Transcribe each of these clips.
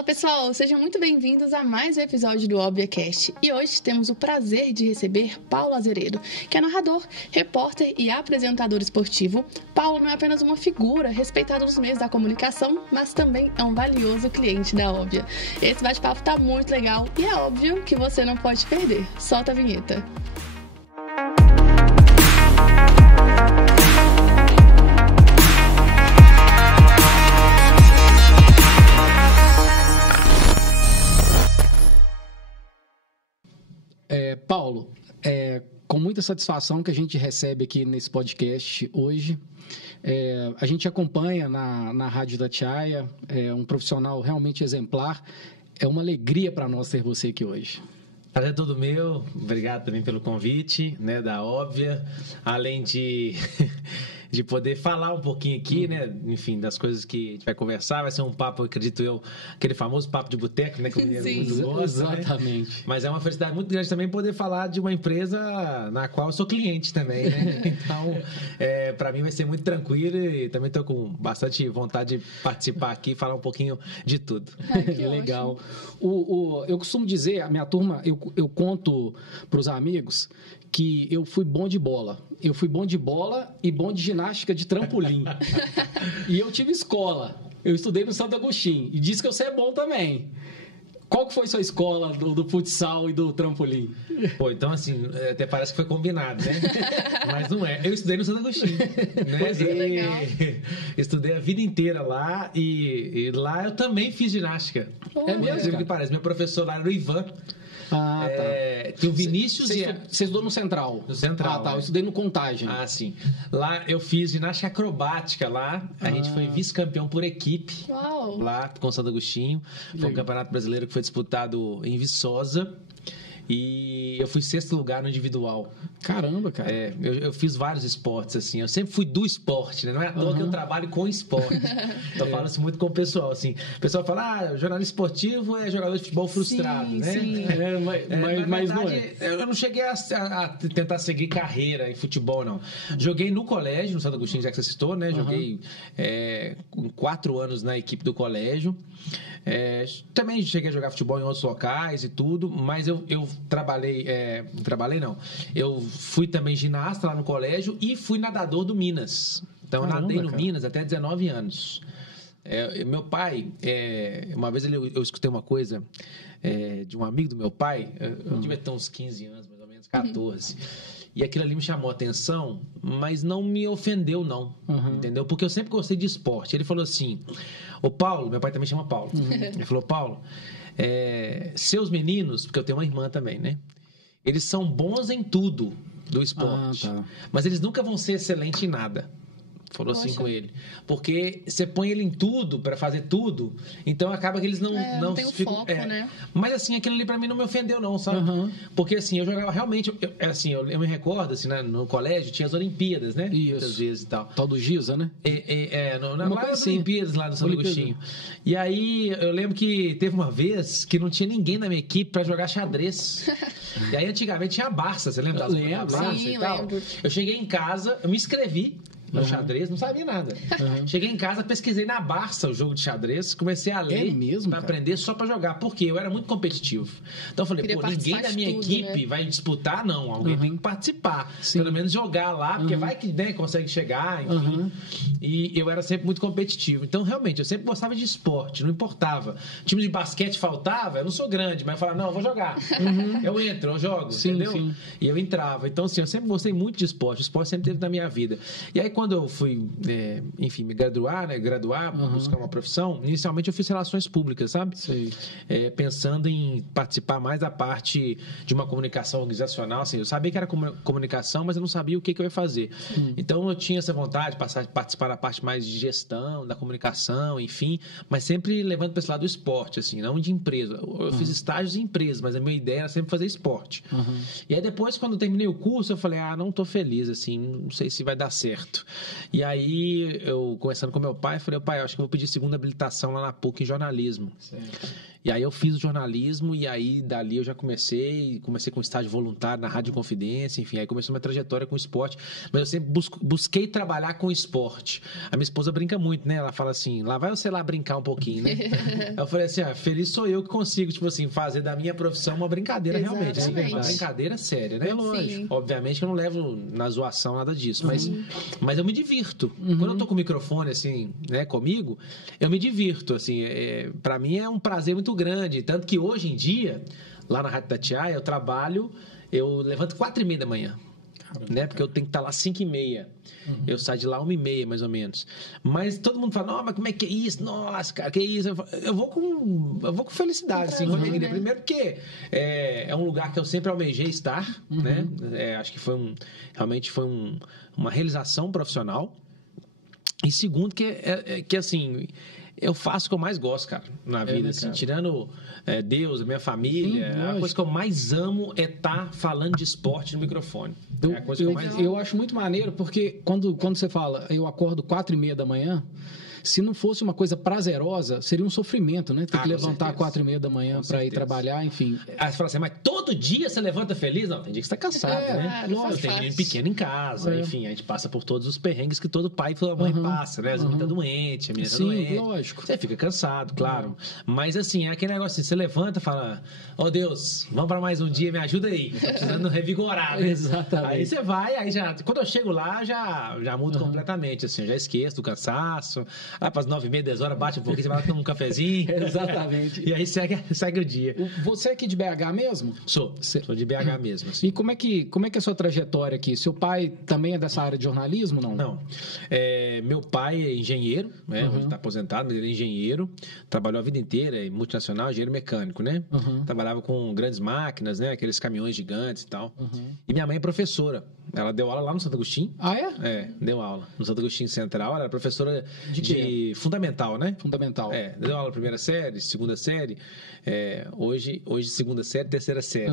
Fala pessoal, sejam muito bem-vindos a mais um episódio do ObviaCast. E hoje temos o prazer de receber Paulo Azeredo, que é narrador, repórter e apresentador esportivo. Paulo não é apenas uma figura respeitada nos meios da comunicação, mas também é um valioso cliente da Óbvia. Esse bate-papo tá muito legal e é óbvio que você não pode perder. Solta a vinheta. Paulo, com muita satisfação que a gente recebe aqui nesse podcast hoje. A gente acompanha na Rádio Itatiaia, um profissional realmente exemplar. É uma alegria para nós ter você aqui hoje. Prazer é todo meu. Obrigado também pelo convite, né, da Óbvia. Além de poder falar um pouquinho aqui, né, enfim, das coisas que a gente vai conversar. Vai ser um papo, acredito eu, aquele famoso papo de boteco, né, que o mineiro muito gosta. Exatamente. Né? Mas é uma felicidade muito grande também poder falar de uma empresa na qual eu sou cliente também, né? Então, para mim vai ser muito tranquilo e também estou com bastante vontade de participar aqui e falar um pouquinho de tudo. Que legal. Eu costumo dizer, a minha turma, eu conto para os amigos que eu fui bom de bola. Eu fui bom de bola e bom de ginástica de trampolim. E eu tive escola. Eu estudei no Santo Agostinho. E disse que você é bom também. Qual que foi sua escola do futsal e do trampolim? Pô, então assim, até parece que foi combinado, né? Mas não é. Eu estudei no Santo Agostinho. Né? Pois é, legal. Estudei a vida inteira lá e lá eu também fiz ginástica. É mesmo, que parece. Meu professor lá era o Ivan. Ah, tá. Tem o Vinícius Você estudou no Central? No Central. Ah, tá. Eu estudei no Contagem. Ah, sim. Lá eu fiz ginástica acrobática lá. A gente foi vice-campeão por equipe. Uau. Lá com o Santo Agostinho. Foi um campeonato brasileiro que foi disputado em Viçosa. E eu fui 6º lugar no individual. Caramba, cara. Eu fiz vários esportes, assim. Eu sempre fui do esporte, né? Não é à toa que eu trabalho com esporte. Então eu falo isso muito com o pessoal, assim. O pessoal fala, jornalista esportivo é jogador de futebol frustrado, né? Sim. Mas na verdade, eu não cheguei a tentar seguir carreira em futebol, não. Joguei no colégio, no Santo Agostinho, já que você citou, né? Joguei 4 anos na equipe do colégio. Também cheguei a jogar futebol em outros locais e tudo, mas eu trabalhei, eu fui também ginasta lá no colégio e fui nadador do Minas. Então eu nadei no Minas até 19 anos. Meu pai, uma vez eu escutei uma coisa de um amigo do meu pai, eu devia ter uns 15 anos, mais ou menos, 14. E aquilo ali me chamou a atenção, mas não me ofendeu, não. Entendeu? Porque eu sempre gostei de esporte. Ele falou assim, ô Paulo, meu pai também chama Paulo. Ele falou, Paulo, seus meninos, porque eu tenho uma irmã também, né? Eles são bons em tudo do esporte, mas eles nunca vão ser excelentes em nada. Falou assim com ele. Porque você põe ele em tudo, pra fazer tudo, então acaba que eles não tem o ficam... foco, né? Mas assim, aquilo ali pra mim não me ofendeu, não, sabe? Porque assim, eu jogava realmente... Eu me recordo, assim, no colégio tinha as Olimpíadas, né? Isso. Muitas vezes e tal. Tal do Giza, né? Lá as Olimpíadas lá do Santo Agostinho. E aí, eu lembro que teve uma vez que não tinha ninguém na minha equipe pra jogar xadrez. E aí, antigamente, tinha a Barça, você lembra? Sim, lembro. Eu cheguei em casa, eu me inscrevi no xadrez, não sabia nada. Cheguei em casa, pesquisei na Barça o jogo de xadrez, comecei a ler pra aprender só pra jogar, porque eu era muito competitivo. Então eu falei, ninguém da minha equipe vai disputar, não. Alguém tem que participar. Sim. Pelo menos jogar lá, porque vai que consegue chegar, enfim. E eu era sempre muito competitivo. Então, realmente, eu sempre gostava de esporte, não importava. Time de basquete faltava, eu não sou grande, mas eu falava, não, eu vou jogar. Eu entro, eu jogo, entendeu? Sim. E eu entrava. Então, assim, eu sempre gostei muito de esporte. O esporte sempre teve na minha vida. E aí, quando eu fui, enfim, me graduar, buscar uma profissão, inicialmente eu fiz relações públicas, sabe? Pensando em participar mais da parte de uma comunicação organizacional, assim, eu sabia que era comunicação, mas eu não sabia o que eu ia fazer. Então eu tinha essa vontade de participar da parte mais de gestão, da comunicação, enfim, mas sempre levando para esse lado do esporte, assim, não de empresa. Eu fiz estágios em empresa, mas a minha ideia era sempre fazer esporte. E aí depois, quando eu terminei o curso, eu falei, não tô feliz, assim, não sei se vai dar certo. E aí, eu conversando com meu pai, falei, pai, eu acho que eu vou pedir segunda habilitação lá na PUC em jornalismo. Certo. E aí eu fiz o jornalismo e aí dali eu já comecei com estágio voluntário na Rádio Confidência, enfim, aí começou minha trajetória com esporte. Mas eu sempre busquei trabalhar com esporte. A minha esposa brinca muito, né? Ela fala assim, lá vai você lá brincar um pouquinho, né? Eu falei assim, feliz sou eu que consigo, tipo assim, fazer da minha profissão uma brincadeira realmente. Assim, uma brincadeira séria, né? Lógico. Obviamente que eu não levo na zoação nada disso, mas eu me divirto. Quando eu tô com o microfone, assim, né, comigo, eu me divirto, assim, pra mim é um prazer muito grande, tanto que hoje em dia, lá na Rádio Itatiaia, eu levanto 4h30 da manhã, né, porque eu tenho que estar lá 5h30, eu saio de lá 1h30, mais ou menos, mas todo mundo fala, mas como é que é isso? Nossa, cara, que é isso? Eu vou com felicidade, assim, com alegria, primeiro porque é um lugar que eu sempre almejei estar, né, acho que realmente foi uma realização profissional, e segundo que assim, eu faço o que eu mais gosto, cara, na vida, assim, tirando Deus, a minha família, a coisa que eu mais amo é estar falando de esporte no microfone. É a coisa que eu mais amo. Eu acho muito maneiro, porque quando você fala, eu acordo 4h30 da manhã, se não fosse uma coisa prazerosa, seria um sofrimento, né? Ter que levantar 4h30 da manhã para ir trabalhar, enfim. Aí você fala assim, mas todo dia você levanta feliz? Não, tem dia que você tá cansado, né? Lógico, tem menino pequeno em casa, enfim, a gente passa por todos os perrengues que todo pai e toda mãe passa, né? Às vezes tá doente, a menina tá doente. Lógico. Você fica cansado, claro. Mas assim, é aquele negócio assim, você levanta e fala, Deus, vamos para mais um dia, me ajuda aí. Tô precisando revigorar, né? Exatamente. Aí você vai, aí já, quando eu chego lá, já mudo completamente, assim, eu já esqueço do cansaço. Lá para as 9h30, 10 horas, bate um pouquinho, você vai lá tomar um cafezinho. Exatamente. E aí segue o dia. Você é aqui de BH mesmo? Sou de BH mesmo. Assim. E como é que é a sua trajetória aqui? Seu pai também é dessa área de jornalismo, não? Não. Meu pai é engenheiro, né? Hoje está aposentado, mas ele é engenheiro. Trabalhou a vida inteira em multinacional, engenheiro mecânico, né? Trabalhava com grandes máquinas, né? Aqueles caminhões gigantes e tal. E minha mãe é professora. Ela deu aula lá no Santo Agostinho. Ah, é? Deu aula no Santo Agostinho Central. Ela era professora de fundamental, né? Fundamental. Deu aula primeira série, segunda série. Hoje segunda série, terceira série.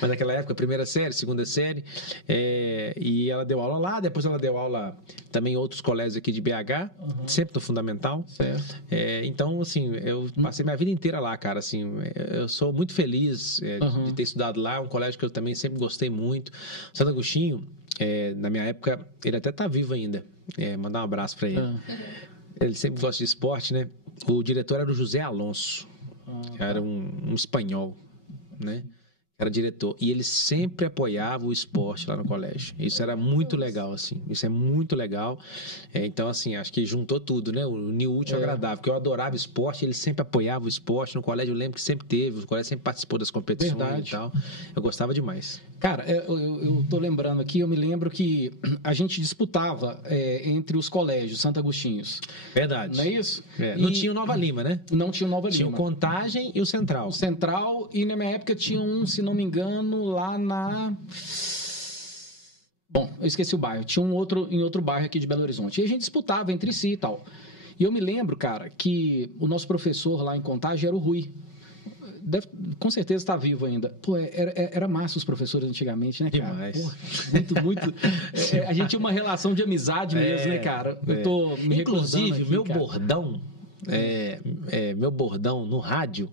Mas naquela época, primeira série, segunda série. E ela deu aula lá. Depois ela deu aula também em outros colégios aqui de BH. Sempre no fundamental. Certo. Então, assim, eu passei minha vida inteira lá, cara. Assim, eu sou muito feliz de ter estudado lá. É um colégio que eu também sempre gostei muito. Santo Agostinho, na minha época, ele até tá vivo ainda. Mandar um abraço para ele. Ele sempre gosta de esporte, né? O diretor era o José Alonso. Era um espanhol, né? Era diretor. E ele sempre apoiava o esporte lá no colégio. Isso era muito legal, assim. Isso é muito legal. Então, assim, acho que juntou tudo, né? O unir útil ao agradável. Porque eu adorava esporte, ele sempre apoiava o esporte. No colégio eu lembro que sempre teve. O colégio sempre participou das competições e tal. Eu gostava demais. Cara, eu tô lembrando aqui, eu me lembro que a gente disputava entre os colégios Santo Agostinhos. Verdade. Não é isso? Não tinha o Nova Lima, né? Não tinha o Nova Lima. Tinha o Contagem e o Central. O Central, e na minha época tinha um, se não me engano, lá na... Bom, eu esqueci o bairro. Tinha em outro bairro aqui de Belo Horizonte. E a gente disputava entre si e tal. E eu me lembro, cara, que o nosso professor lá em Contagem era o Rui. Com certeza está vivo ainda. Pô, era massa os professores antigamente, né, cara? Demais. Porra, muito. A gente tinha uma relação de amizade mesmo, né, cara? Eu tô me Inclusive, aqui, meu cara. meu bordão no rádio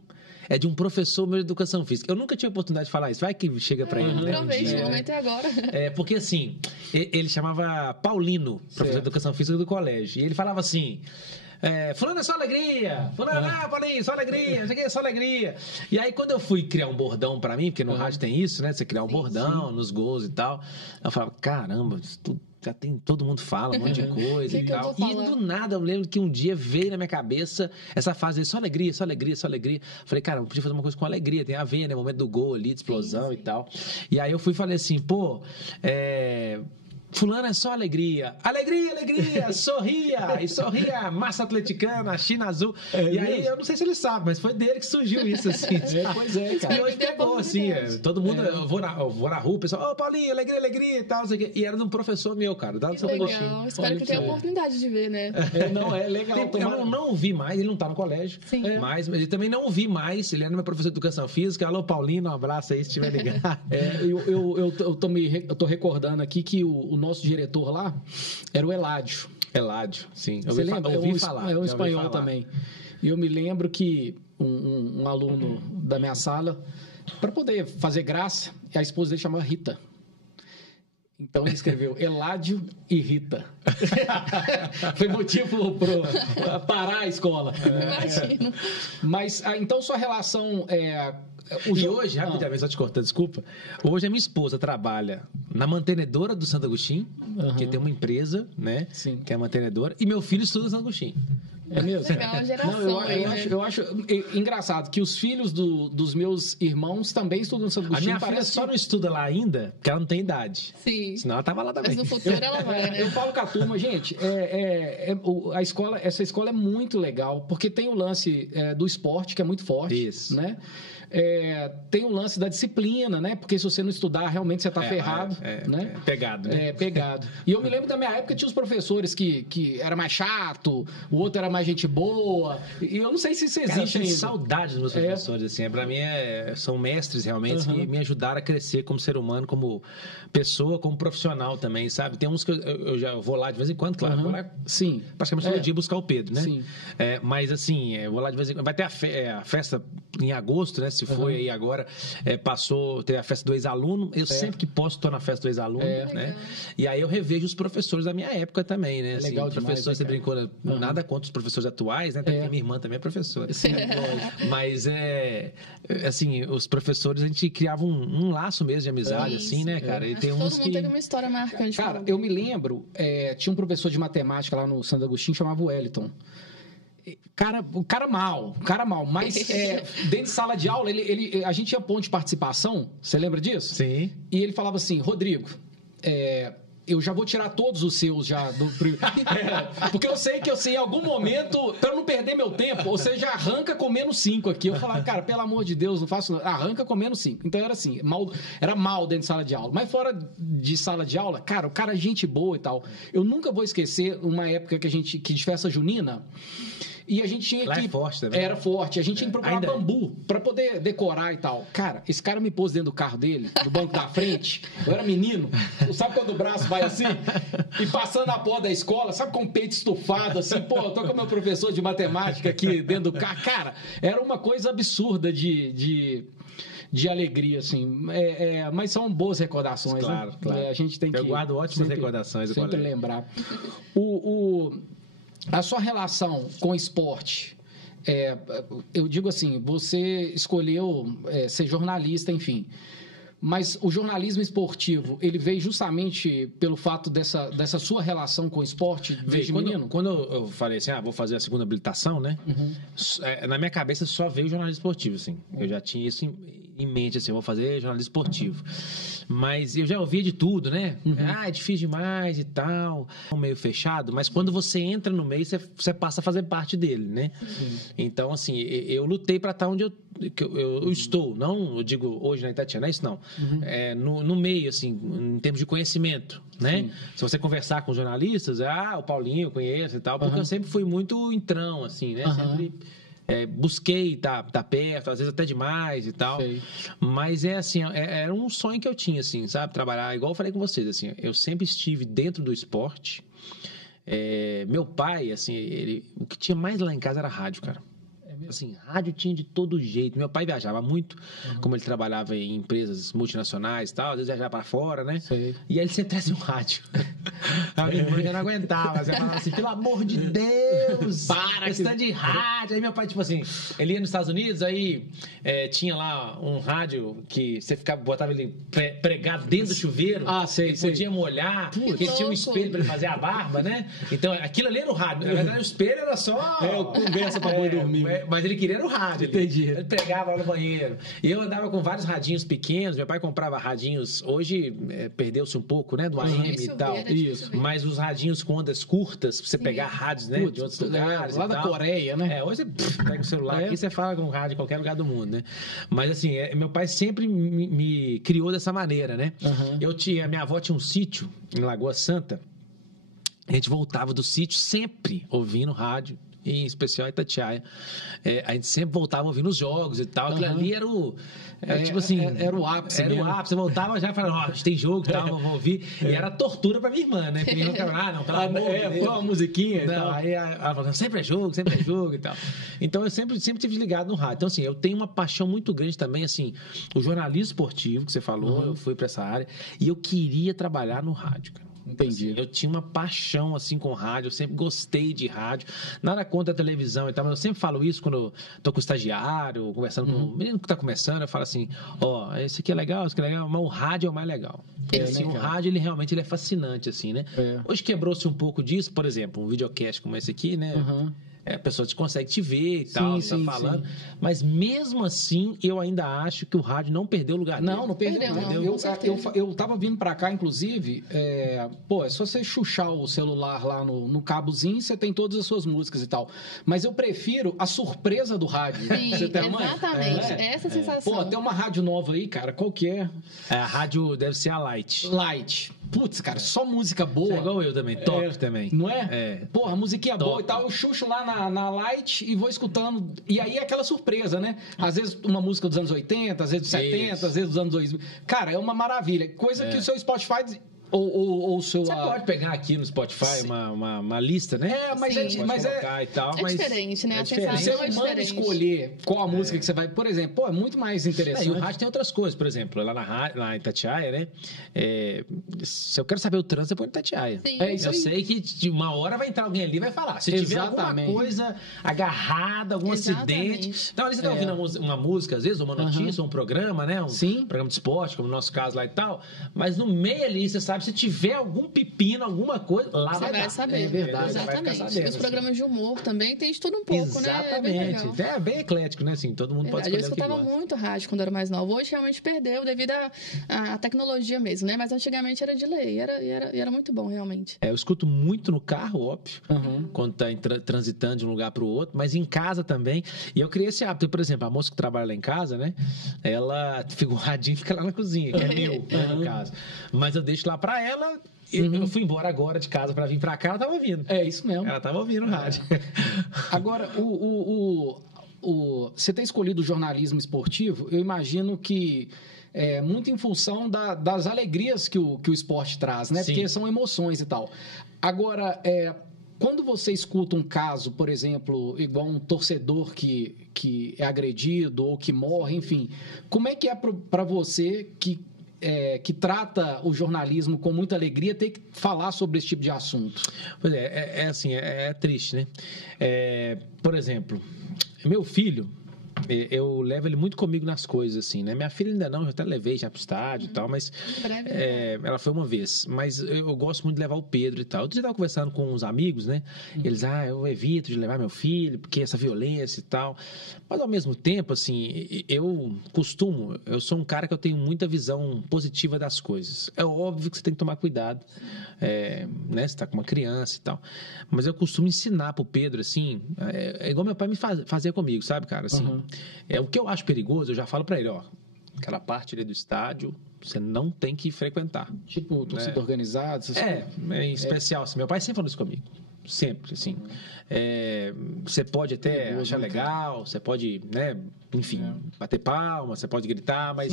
é de um professor meu de educação física. Eu nunca tive oportunidade de falar isso. Vai que chega pra ele. Aproveite, o momento é agora. Porque assim, ele chamava Paulino, professor de educação física do colégio. E ele falava assim... fulano é só alegria, fulano, Paulinho, só alegria, isso aqui é só alegria. E aí, quando eu fui criar um bordão pra mim, porque no rádio tem isso, né? Você criar um bordão nos gols e tal. Eu falava, caramba, já tem, todo mundo fala um monte de coisa e tal. E do nada, eu lembro que um dia veio na minha cabeça essa fase, só alegria, só alegria, só alegria. Falei, cara, eu podia fazer uma coisa com alegria, tem a ver, né? O momento do gol ali, de explosão e tal. E aí eu fui e falei assim, fulano é só alegria. Alegria, alegria, sorria. E sorria, massa atleticana, China azul. E aí, eu não sei se ele sabe, mas foi dele que surgiu isso, assim. Pois é, cara. E hoje pegou, assim, todo mundo, eu vou na rua, o pessoal, Paulinho, alegria, alegria e tal, e era de um professor meu, cara. Legal, espero que tenha a oportunidade de ver, né? Não, é legal. Eu não ouvi mais, ele não tá no colégio. Sim. Mas ele também não ouvi mais, ele era meu professor de educação física. Alô, Paulinho, um abraço aí, se estiver ligado. Eu tô recordando aqui que o nosso diretor lá era o Eládio. Eládio, sim. Você lembra? Eu ouvi falar. É um espanhol também. E eu me lembro que um aluno da minha sala para poder fazer graça. E a esposa dele chamava Rita. Então ele escreveu Eládio e Rita. Foi motivo para parar a escola. Imagino. Mas, então, sua relação... E hoje, rapidamente, só te cortando, desculpa. Hoje a minha esposa trabalha na mantenedora do Santo Agostinho, que tem uma empresa, né? Sim. Que é a mantenedora, e meu filho estuda no Santo Agostinho. É mesmo? Legal, a geração. Não, eu acho engraçado que os filhos dos meus irmãos também estudam no Santo Agostinho. A minha filha só não estuda lá ainda porque ela não tem idade. Sim. Senão ela tava lá também. Mas no futuro ela vai, né? Eu falo com a turma, gente, essa escola é muito legal, porque tem o lance do esporte, que é muito forte. Isso. Né? Tem o lance da disciplina, né? Porque se você não estudar, realmente você tá ferrado. Né? Pegado, né? Pegado. E eu me lembro da minha época, tinha os professores que era mais chato, o outro era mais gente boa. E eu não sei se isso existe ainda. ainda. Saudade dos meus professores, assim. Pra mim, são mestres, realmente, que me ajudaram a crescer como ser humano, como pessoa, como profissional também, sabe? Tem uns que eu já vou lá de vez em quando, claro. Vou lá, sim. praticamente todo dia buscar o Pedro, né? Sim. Mas, assim, eu vou lá de vez em quando. Vai ter a festa em agosto, né? Se foi aí agora, teve a festa do ex-aluno. Eu sempre que posso estou na festa do ex-aluno, né? E aí eu revejo os professores da minha época também, né? Assim, legal professores, demais, você brincou, nada contra os professores atuais, né? Até porque minha irmã também é professora. Sim, mas assim, os professores, a gente criava um laço mesmo de amizade, assim, né, cara? E tem todo uns mundo teve uma história marcante. Cara, eu me lembro, tinha um professor de matemática lá no Santo Agostinho, chamava Wellington. O cara mal, mas dentro de sala de aula, a gente tinha ponto de participação, você lembra disso? Sim. E ele falava assim, Rodrigo, eu já vou tirar todos os seus já porque eu sei que em algum momento, para não perder meu tempo, você já arranca com -5 aqui. Eu falava, cara, pelo amor de Deus, não faço nada. Arranca com -5. Então era assim, era mal dentro de sala de aula. Mas fora de sala de aula, cara, o cara é gente boa e tal. Eu nunca vou esquecer uma época que de festa junina. E a gente tinha Lá que... é forte também. Era forte. A gente tinha que procurar bambu pra poder decorar e tal. Cara, esse cara me pôs dentro do carro dele, no banco da frente. Eu era menino. Sabe quando o braço vai assim? E passando a porta da escola, sabe com o peito estufado, assim? Pô, eu tô com o meu professor de matemática aqui dentro do carro. Cara, era uma coisa absurda de alegria, assim. Mas são boas recordações, claro, né? Claro. A gente tem que... Eu guardo ótimas recordações do sempre colégio. Lembrar. A sua relação com o esporte, eu digo assim, você escolheu ser jornalista, enfim, mas o jornalismo esportivo, ele veio justamente pelo fato dessa sua relação com o esporte desde menino? Quando eu falei assim, vou fazer a segunda habilitação, né? Na minha cabeça só veio jornalismo esportivo, assim. Eu já tinha isso em mente, assim, vou fazer jornalismo esportivo. Mas eu já ouvia de tudo, né? É difícil demais e tal. Meio fechado, mas quando você entra no meio, você passa a fazer parte dele, né? Então, assim, eu lutei para estar onde eu estou. Não, eu digo hoje na Itatiaia, não é isso não. No meio, assim, em termos de conhecimento, né? Sim. Se você conversar com jornalistas, o Paulinho eu conheço e tal, porque eu sempre fui muito entrão, assim, né? Sempre... busquei estar perto, às vezes até demais e tal. Sei. Mas assim, era um sonho que eu tinha, assim, sabe? Trabalhar, igual eu falei com vocês, assim, eu sempre estive dentro do esporte. Meu pai, assim, o que tinha mais lá em casa era rádio, cara. Assim, rádio tinha de todo jeito. Meu pai viajava muito, como ele trabalhava em empresas multinacionais e tal, às vezes viajava para fora, né? Sei. E aí ele sempre trazia um rádio. A minha irmã já não aguentava. Você falava assim, pelo amor de Deus, para, stand de rádio. Aí meu pai, tipo assim, ele ia nos Estados Unidos, aí tinha lá um rádio que você botava ele pregado dentro do chuveiro. Sei. Podia molhar, porque tinha um espelho para ele fazer a barba, né? Então, aquilo ali era o rádio. Na verdade, o espelho era só... conversa para boi dormir. Mas ele queria o rádio. Entendi. Ele pegava lá no banheiro. E eu andava com vários radinhos pequenos. Meu pai comprava radinhos. Hoje perdeu-se um pouco, né? Do AM e tal. Isso. Mas os radinhos com ondas curtas, pra você pegar rádios, né? De outros lugares. Lá da Coreia, né? Hoje você pega o celular aqui e você fala com um rádio em qualquer lugar do mundo, né? Mas assim, meu pai sempre me criou dessa maneira, né? Minha avó tinha um sítio em Lagoa Santa. A gente voltava do sítio sempre ouvindo rádio. em especial em Itatiaia, a gente sempre voltava ouvindo os jogos e tal. Aquilo ali era o... tipo assim... Era o ápice. Era o ápice. Você voltava já e falava, a gente tem jogo e tal, vou ouvir. E era tortura pra minha irmã, né? Porque minha irmã ficava, não, pelo amor de Deus. Foi uma musiquinha não, e tal. Aí ela falou, sempre é jogo e tal. Então, eu sempre tive ligado no rádio. Então, assim, eu tenho uma paixão muito grande também, assim, o jornalismo esportivo, que você falou, eu fui pra essa área, e eu queria trabalhar no rádio, cara. Entendi. Assim, eu tinha uma paixão, assim, com rádio, eu sempre gostei de rádio, nada contra a televisão e tal, mas eu sempre falo isso quando eu tô com o estagiário, conversando com o menino que tá começando, eu falo assim, esse aqui é legal, mas o rádio é o mais legal. Assim, o rádio, ele realmente é fascinante, assim, né? Hoje quebrou-se um pouco disso, por exemplo, um videocast como esse aqui, né? A pessoa consegue te ver e tal, tá falando. Sim. Mas mesmo assim, eu ainda acho que o rádio não perdeu o lugar dele. Não perdeu. Eu tava vindo pra cá, inclusive, é só você chuchar o celular lá no cabozinho, você tem todas as suas músicas e tal. Mas eu prefiro a surpresa do rádio. Sim, você tem exatamente. Essa sensação. Tem uma rádio nova aí, cara, qual que é? A rádio deve ser a Light. Putz, cara, só música boa. Você é igual eu também, top também. Não é? Porra, musiquinha top. Boa e tal, eu chucho lá na Light e vou escutando. E aí é aquela surpresa, né? Às vezes uma música dos anos 80, às vezes dos 70, às vezes dos anos 2000. Cara, é uma maravilha. Coisa que o seu Spotify... Ou seu... Você pode pegar aqui no Spotify uma lista, né? Mas e tal, é diferente, né? A sensação é diferente. Escolher qual a música que você vai... Por exemplo, é muito mais interessante. E o rádio tem outras coisas. Por exemplo, lá em Itatiaia, né? Se eu quero saber o trânsito, eu ponho em Itatiaia. Eu sei que de uma hora vai entrar alguém ali e vai falar. Se tiver alguma coisa agarrada, algum acidente... Então, ali você tá ouvindo uma música, às vezes, uma notícia, um programa, né? Um programa de esporte, como no nosso caso lá e tal. Mas no meio ali, você sabe, se tiver algum pepino, alguma coisa, lá você vai saber. É verdade. Exatamente. E os programas de humor também tem de tudo um pouco, né? Exatamente. É bem eclético, né? Assim, todo mundo pode escolher. Eu escutava muito rádio quando era mais nova. Hoje realmente perdeu devido à tecnologia mesmo, né? Mas antigamente era de lei. E era muito bom, realmente. Eu escuto muito no carro, óbvio, quando tá transitando de um lugar para o outro, mas em casa também. E eu criei esse hábito. Por exemplo, a moça que trabalha lá em casa, né? Ela fica um radinho, fica lá na cozinha, que é meu, no caso. Mas eu deixo lá para ela. Eu fui embora agora de casa para vir para cá, ela tava ouvindo. É isso mesmo. Ela tava ouvindo o rádio. Agora, você ter escolhido o jornalismo esportivo, eu imagino que é muito em função das alegrias que o esporte traz, né? Sim. Porque são emoções e tal. Agora, quando você escuta um caso, por exemplo, igual um torcedor que é agredido ou que morre, enfim, como é que é para você que trata o jornalismo com muita alegria ter que falar sobre esse tipo de assunto? Pois assim, é triste, né? Por exemplo, meu filho, eu levo ele muito comigo nas coisas, assim, né? Minha filha ainda não, eu até levei já pro estádio e tal, mas ela foi uma vez. Mas eu gosto muito de levar o Pedro e tal. Outro dia eu estava conversando com uns amigos, né? Eles, eu evito de levar meu filho, porque essa violência e tal. Mas, ao mesmo tempo, assim, eu sou um cara que eu tenho muita visão positiva das coisas. É óbvio que você tem que tomar cuidado, né? Você tá com uma criança e tal. Mas eu costumo ensinar pro Pedro, assim, igual meu pai me fazia comigo, sabe, cara? Assim, o que eu acho perigoso, eu já falo pra ele, aquela parte ali do estádio, você não tem que frequentar. Tipo, torcida organizada? Em especial, assim, meu pai sempre falou isso comigo. Sempre, assim. Você pode até achar legal, você pode, né, enfim, bater palma, você pode gritar, mas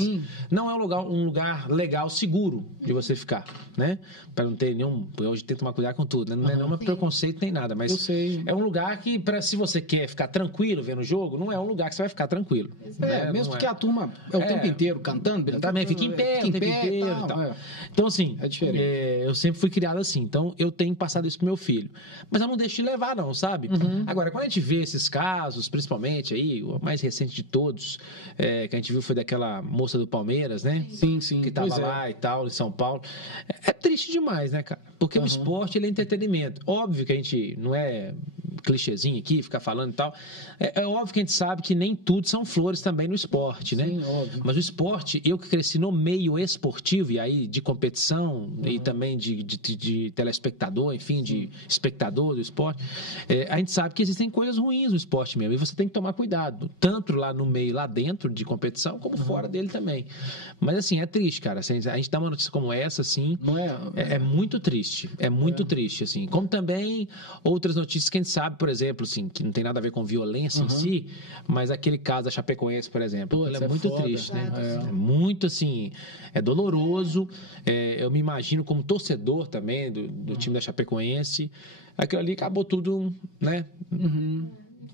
não é um lugar legal, seguro de você ficar, né? Para não ter nenhum... Hoje tem que tomar cuidado com tudo, né? Não é nenhum preconceito nem nada, mas eu sei. É um lugar que, se você quer ficar tranquilo vendo o jogo, não é um lugar que você vai ficar tranquilo. Né? Mesmo porque a turma o tempo inteiro cantando, também fica em pé o tempo inteiro e tal. Então, assim, eu sempre fui criado assim, então eu tenho passado isso pro meu filho. Mas eu não deixo de levar, não, sabe? Agora, quando a gente vê esses casos, principalmente aí, o mais recente de todos, que a gente viu foi daquela moça do Palmeiras, né? Sim. Que tava lá e tal, em São Paulo. É triste demais, né, cara? Porque o esporte, ele é entretenimento. Óbvio que a gente não é clichêzinho aqui, ficar falando e tal. É óbvio que a gente sabe que nem tudo são flores também no esporte, né? Sim, óbvio. Mas o esporte, eu que cresci no meio esportivo, e aí de competição, e também de telespectador, enfim, de espectador do esporte, a gente sabe que existem coisas ruins no esporte mesmo, e você tem que tomar cuidado, tanto lá no meio, lá dentro de competição, como fora dele também. Mas assim, é triste, cara. Assim, a gente dá uma notícia como essa, assim, não é muito triste. É muito triste, assim. Como também outras notícias que a gente sabe sabe, por exemplo, assim, que não tem nada a ver com violência em si, mas aquele caso da Chapecoense, por exemplo, ele é muito triste, né? É muito, assim, é doloroso. Eu me imagino como torcedor também do time da Chapecoense. Aquilo ali acabou tudo, né?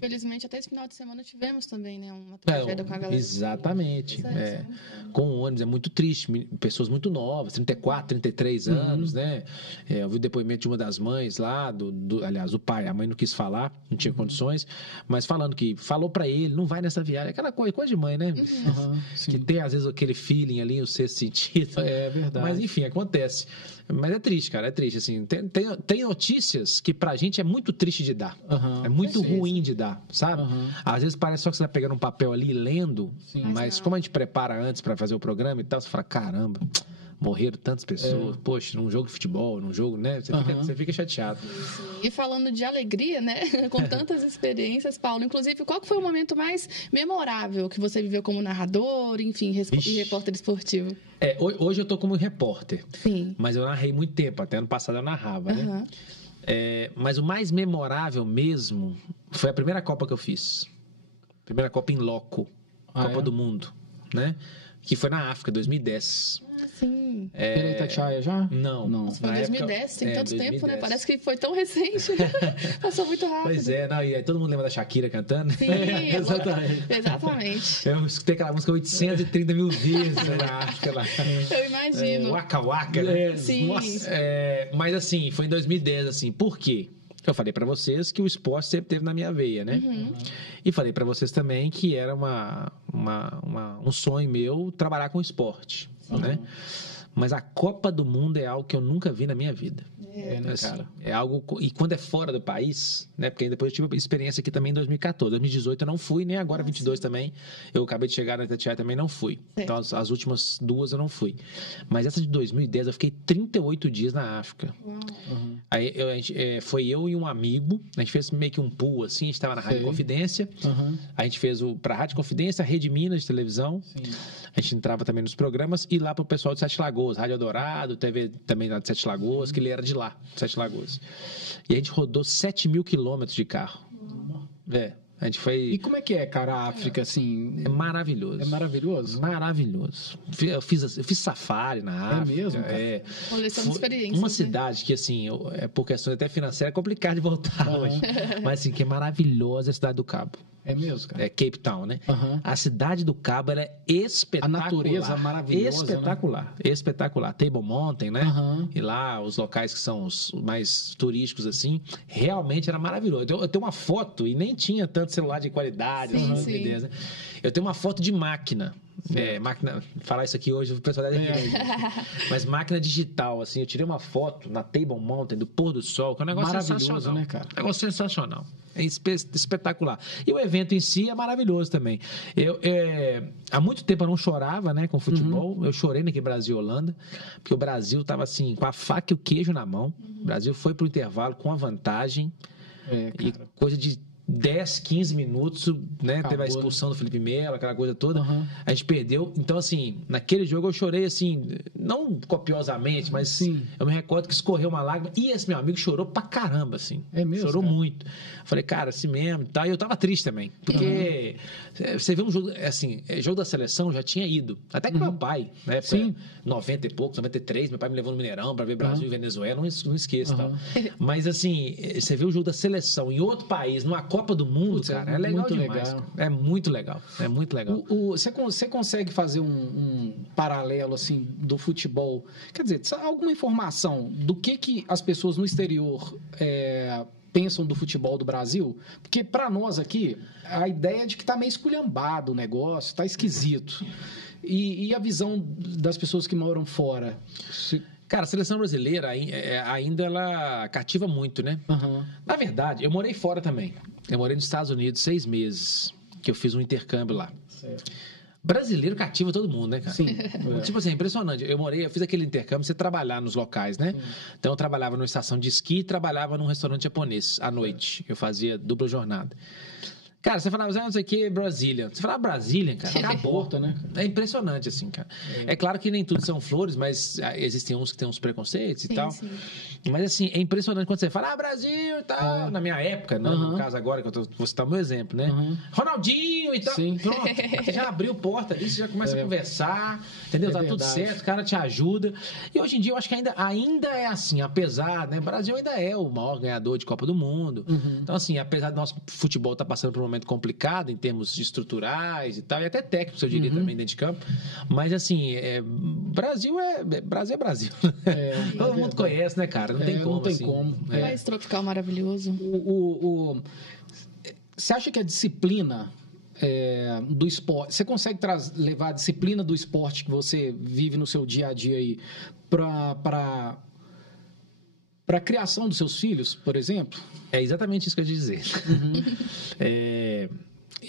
Infelizmente, até esse final de semana tivemos também, né, uma tragédia com a galera. Exatamente. Com o ônibus é muito triste. Pessoas muito novas, 34, 33 anos, né? Eu vi o depoimento de uma das mães lá, aliás, o pai, a mãe não quis falar, não tinha condições, mas falando que falou pra ele, não vai nessa viagem. Aquela coisa de mãe, né? Que tem, às vezes, aquele feeling ali, o sexto sentido. É verdade. Mas, enfim, acontece. Mas é triste, cara, é triste. Assim, tem notícias que pra gente é muito triste de dar. É muito ruim de dar, sabe? Às vezes parece só que você tá pegando um papel ali e lendo, mas como a gente prepara antes pra fazer o programa e tal, você fala, caramba, morreram tantas pessoas, poxa, num jogo de futebol, num jogo, né? Você fica chateado. E falando de alegria, né? Com tantas experiências, Paulo, inclusive, qual que foi o momento mais memorável que você viveu como narrador, enfim, e repórter esportivo? Hoje eu tô como repórter. Sim. Mas eu narrei muito tempo, até ano passado eu narrava, né? Mas o mais memorável mesmo foi a primeira Copa que eu fiz. Primeira Copa em loco. Copa do Mundo, né? Que foi na África, 2010. Sim. Pela Itatiaia já? Não. Nossa, foi 2010, tem tanto 2010. Tempo, né? Parece que foi tão recente. Passou muito rápido. Pois é, e aí todo mundo lembra da Shakira cantando? Sim, exatamente. Eu escutei aquela música 830 mil vezes na África lá. Eu imagino. Waka Waka, né? Sim. Nossa. Mas assim, foi em 2010, assim. Por quê? Eu falei pra vocês que o esporte sempre teve na minha veia, né? E falei pra vocês também que era um sonho meu trabalhar com esporte, né? Mas a Copa do Mundo é algo que eu nunca vi na minha vida. Cara. É algo... E quando é fora do país, né? Porque depois eu tive experiência aqui também em 2014. 2018 eu não fui, nem agora 22 também. Eu acabei de chegar na Itatiaia também não fui. Então as últimas duas eu não fui. Mas essa de 2010 eu fiquei 38 dias na África. Aí foi eu e um amigo. A gente fez meio que um pool assim. A gente estava na Rádio Confidência. A gente fez pra Rádio Confidência, a Rede Minas de televisão. A gente entrava também nos programas e lá pro pessoal de Sete Lagoas, Rádio Eldorado, TV também lá de Sete Lagoas, que ele era de lá, Sete Lagoas. E a gente rodou 7 mil quilômetros de carro. A gente foi... E como é que é, cara, a África, assim? É maravilhoso. É maravilhoso? Maravilhoso. Eu fiz safari na África. É mesmo? Coleção de experiências. Uma cidade que, assim, por questões até financeiras, é complicado de voltar hoje. Mas, assim, que é maravilhosa a Cidade do Cabo. É mesmo, cara? É Cape Town, né? A Cidade do Cabo, ela é espetacular. A natureza maravilhosa. Espetacular. Né? Espetacular. Table Mountain, né? E lá, os locais que são os mais turísticos, assim, realmente era maravilhoso. Eu tenho uma foto, e nem tinha tanto celular de qualidade, sim, assim, ideias, né? Eu tenho uma foto de máquina. Máquina, falar isso aqui hoje, o pessoal deve mas máquina digital, assim, eu tirei uma foto na Table Mountain, do pôr do sol, que é um negócio sensacional, né, cara? É um negócio sensacional. É espetacular. E o evento em si é maravilhoso também. Há muito tempo eu não chorava, né, com futebol. Eu chorei naquele Brasil e Holanda, porque o Brasil tava assim, com a faca e o queijo na mão. O Brasil foi pro intervalo com a vantagem. E coisa de 10, 15 minutos, né? Acabou. Teve a expulsão do Felipe Melo, aquela coisa toda. A gente perdeu. Então, assim, naquele jogo eu chorei, assim, não copiosamente, mas eu me recordo que escorreu uma lágrima. E esse meu amigo chorou pra caramba, assim. É mesmo? Chorou cara? muito. Falei, cara, assim mesmo e tal. E eu tava triste também. Porque você vê um jogo, assim, jogo da seleção, eu já tinha ido. Até com meu pai, né? 90 e poucos, 93, meu pai me levou no Mineirão pra ver Brasil e Venezuela, não esqueça e tal. Mas, assim, você vê o jogo da seleção em outro país, numa Copa do Mundo, cara, é legal demais. Legal. É muito legal. É muito legal. Você consegue fazer um paralelo, assim, do futebol? Quer dizer, alguma informação do que as pessoas no exterior pensam do futebol do Brasil? Porque para nós aqui, a ideia é de que tá meio esculhambado o negócio, tá esquisito. E a visão das pessoas que moram fora? Cara, a seleção brasileira ainda ela cativa muito, né? Na verdade, eu morei fora também. Eu morei nos Estados Unidos 6 meses, que eu fiz um intercâmbio lá. Certo. Brasileiro cativa todo mundo, né, cara? Sim. Tipo assim, impressionante. Eu fiz aquele intercâmbio, você trabalhar nos locais, né? Então eu trabalhava numa estação de esqui e trabalhava num restaurante japonês à noite. Eu fazia dupla jornada. Cara, você falava, não sei o que, Brasília. Você falava Brasília, cara, acabou. Né? É impressionante, assim, cara. É claro que nem tudo são flores, mas existem uns que têm uns preconceitos e tal. Sim. Mas, assim, é impressionante quando você fala, Brasil e tal. Na minha época, não, no caso agora, que eu vou citar o meu exemplo, né? Ronaldinho e tal. Sim. Pronto. Você já abriu porta ali, você já começa a conversar, entendeu? Tá verdade. Tudo certo, o cara te ajuda. E hoje em dia, eu acho que ainda é assim, apesar, né? O Brasil ainda é o maior ganhador de Copa do Mundo. Então, assim, apesar do nosso futebol estar passando por um momento complicado em termos estruturais e tal, e até técnicos, eu diria, também dentro de campo. Mas, assim, Brasil é Brasil. Todo mundo conhece, né, cara? Não tem como. Não tem assim. como. País tropical maravilhoso. Você acha que a disciplina do esporte... Você consegue levar a disciplina do esporte que você vive no seu dia a dia aí para a criação dos seus filhos, por exemplo? É exatamente isso que eu ia dizer.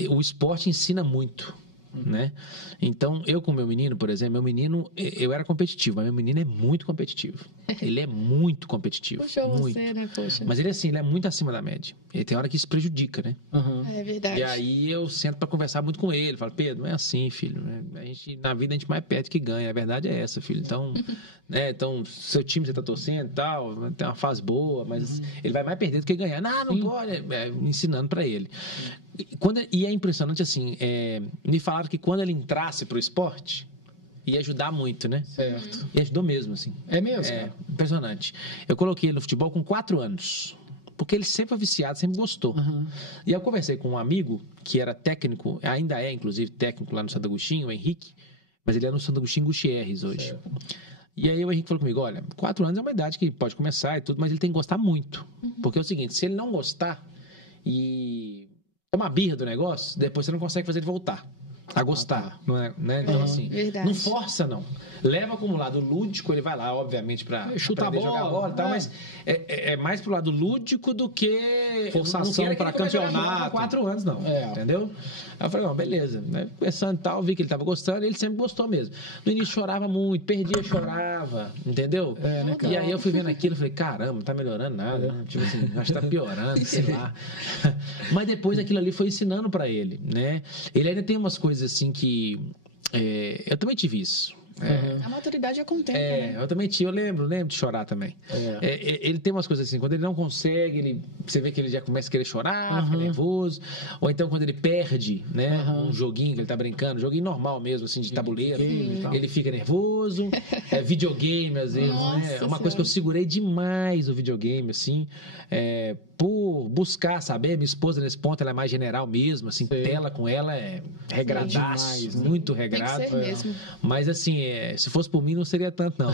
O esporte ensina muito, né? Então, eu com meu menino, por exemplo, eu era competitivo, mas meu menino é muito competitivo. Ele é muito competitivo. Puxa muito. Você, né? Poxa. Mas ele é muito acima da média. E tem hora que isso prejudica, né? É verdade. E aí eu sento pra conversar muito com ele. Falo, Pedro, não é assim, filho. Na vida a gente mais perde que ganha. A verdade é essa, filho. Então, então seu time você tá torcendo e tal, tem uma fase boa, mas ele vai mais perder do que ganhar. Não pode. Ensinando pra ele. E é impressionante, assim, me falaram que quando ele entrasse pro esporte, ia ajudar muito, né? Certo. E ajudou mesmo, assim. É mesmo? Impressionante. Eu coloquei ele no futebol com 4 anos. Porque ele sempre foi viciado, sempre gostou. E aí eu conversei com um amigo que era técnico, ainda é, inclusive, técnico lá no Santo Agostinho, o Henrique, mas ele é no Santo Agostinho Gutierrez hoje. Certo. E aí o Henrique falou comigo, olha, 4 anos é uma idade que pode começar e tudo, mas ele tem que gostar muito. Porque é o seguinte, se ele não gostar e tomar birra do negócio, depois você não consegue fazer ele voltar a gostar, não é, né? Então, assim, verdade. não força, não. Leva como lado lúdico, ele vai lá, obviamente, pra chutar a bola, jogar bola e tal, mas é mais pro lado lúdico do que forçação para campeonato. 4 anos, não. Entendeu? Aí eu falei, não, beleza. Né? Conversando e tal, vi que ele tava gostando, e ele sempre gostou mesmo. No início chorava muito, perdia, chorava, entendeu? Né, e aí eu fui vendo aquilo, falei, caramba, não tá melhorando nada, né? Tipo assim, acho que tá piorando, sei lá. Mas depois aquilo ali foi ensinando pra ele, né? Ele ainda tem umas coisas assim que... eu também tive isso. A maturidade é com o tempo, né? Eu também tinha, eu lembro de chorar também. Ele tem umas coisas assim, quando ele não consegue, você vê que ele já começa a querer chorar, fica nervoso. Ou então quando ele perde, né, um joguinho que ele tá brincando, joguinho normal mesmo, assim, de tabuleiro, ele fica nervoso. Videogame, às vezes, né? Uma coisa que eu segurei demais o videogame, assim, por buscar saber, minha esposa nesse ponto, ela é mais general mesmo, assim, tela com ela é regradaço, demais, muito regrado. Tem que ser mesmo. Mas assim, se fosse por mim não seria tanto, não.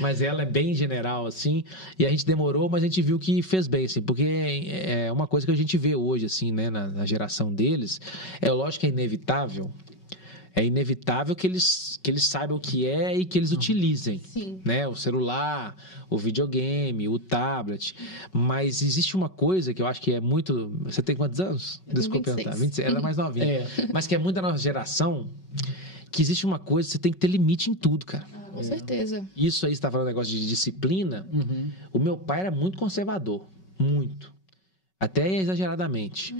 Mas ela é bem general, assim, e a gente demorou, mas a gente viu que fez bem, assim, porque é uma coisa que a gente vê hoje, assim, né, na geração deles, lógico que é inevitável que eles saibam o que é e que eles utilizem. Sim. Né? O celular, o videogame, o tablet. Mas existe uma coisa que eu acho que é muito... Você tem quantos anos? Desculpa perguntar. 26. Ela é mais novinha. Mas que é muito da nossa geração, que existe uma coisa, você tem que ter limite em tudo, cara. Com certeza. Isso aí, você está falando negócio de disciplina. O meu pai era muito conservador. Muito. Até exageradamente.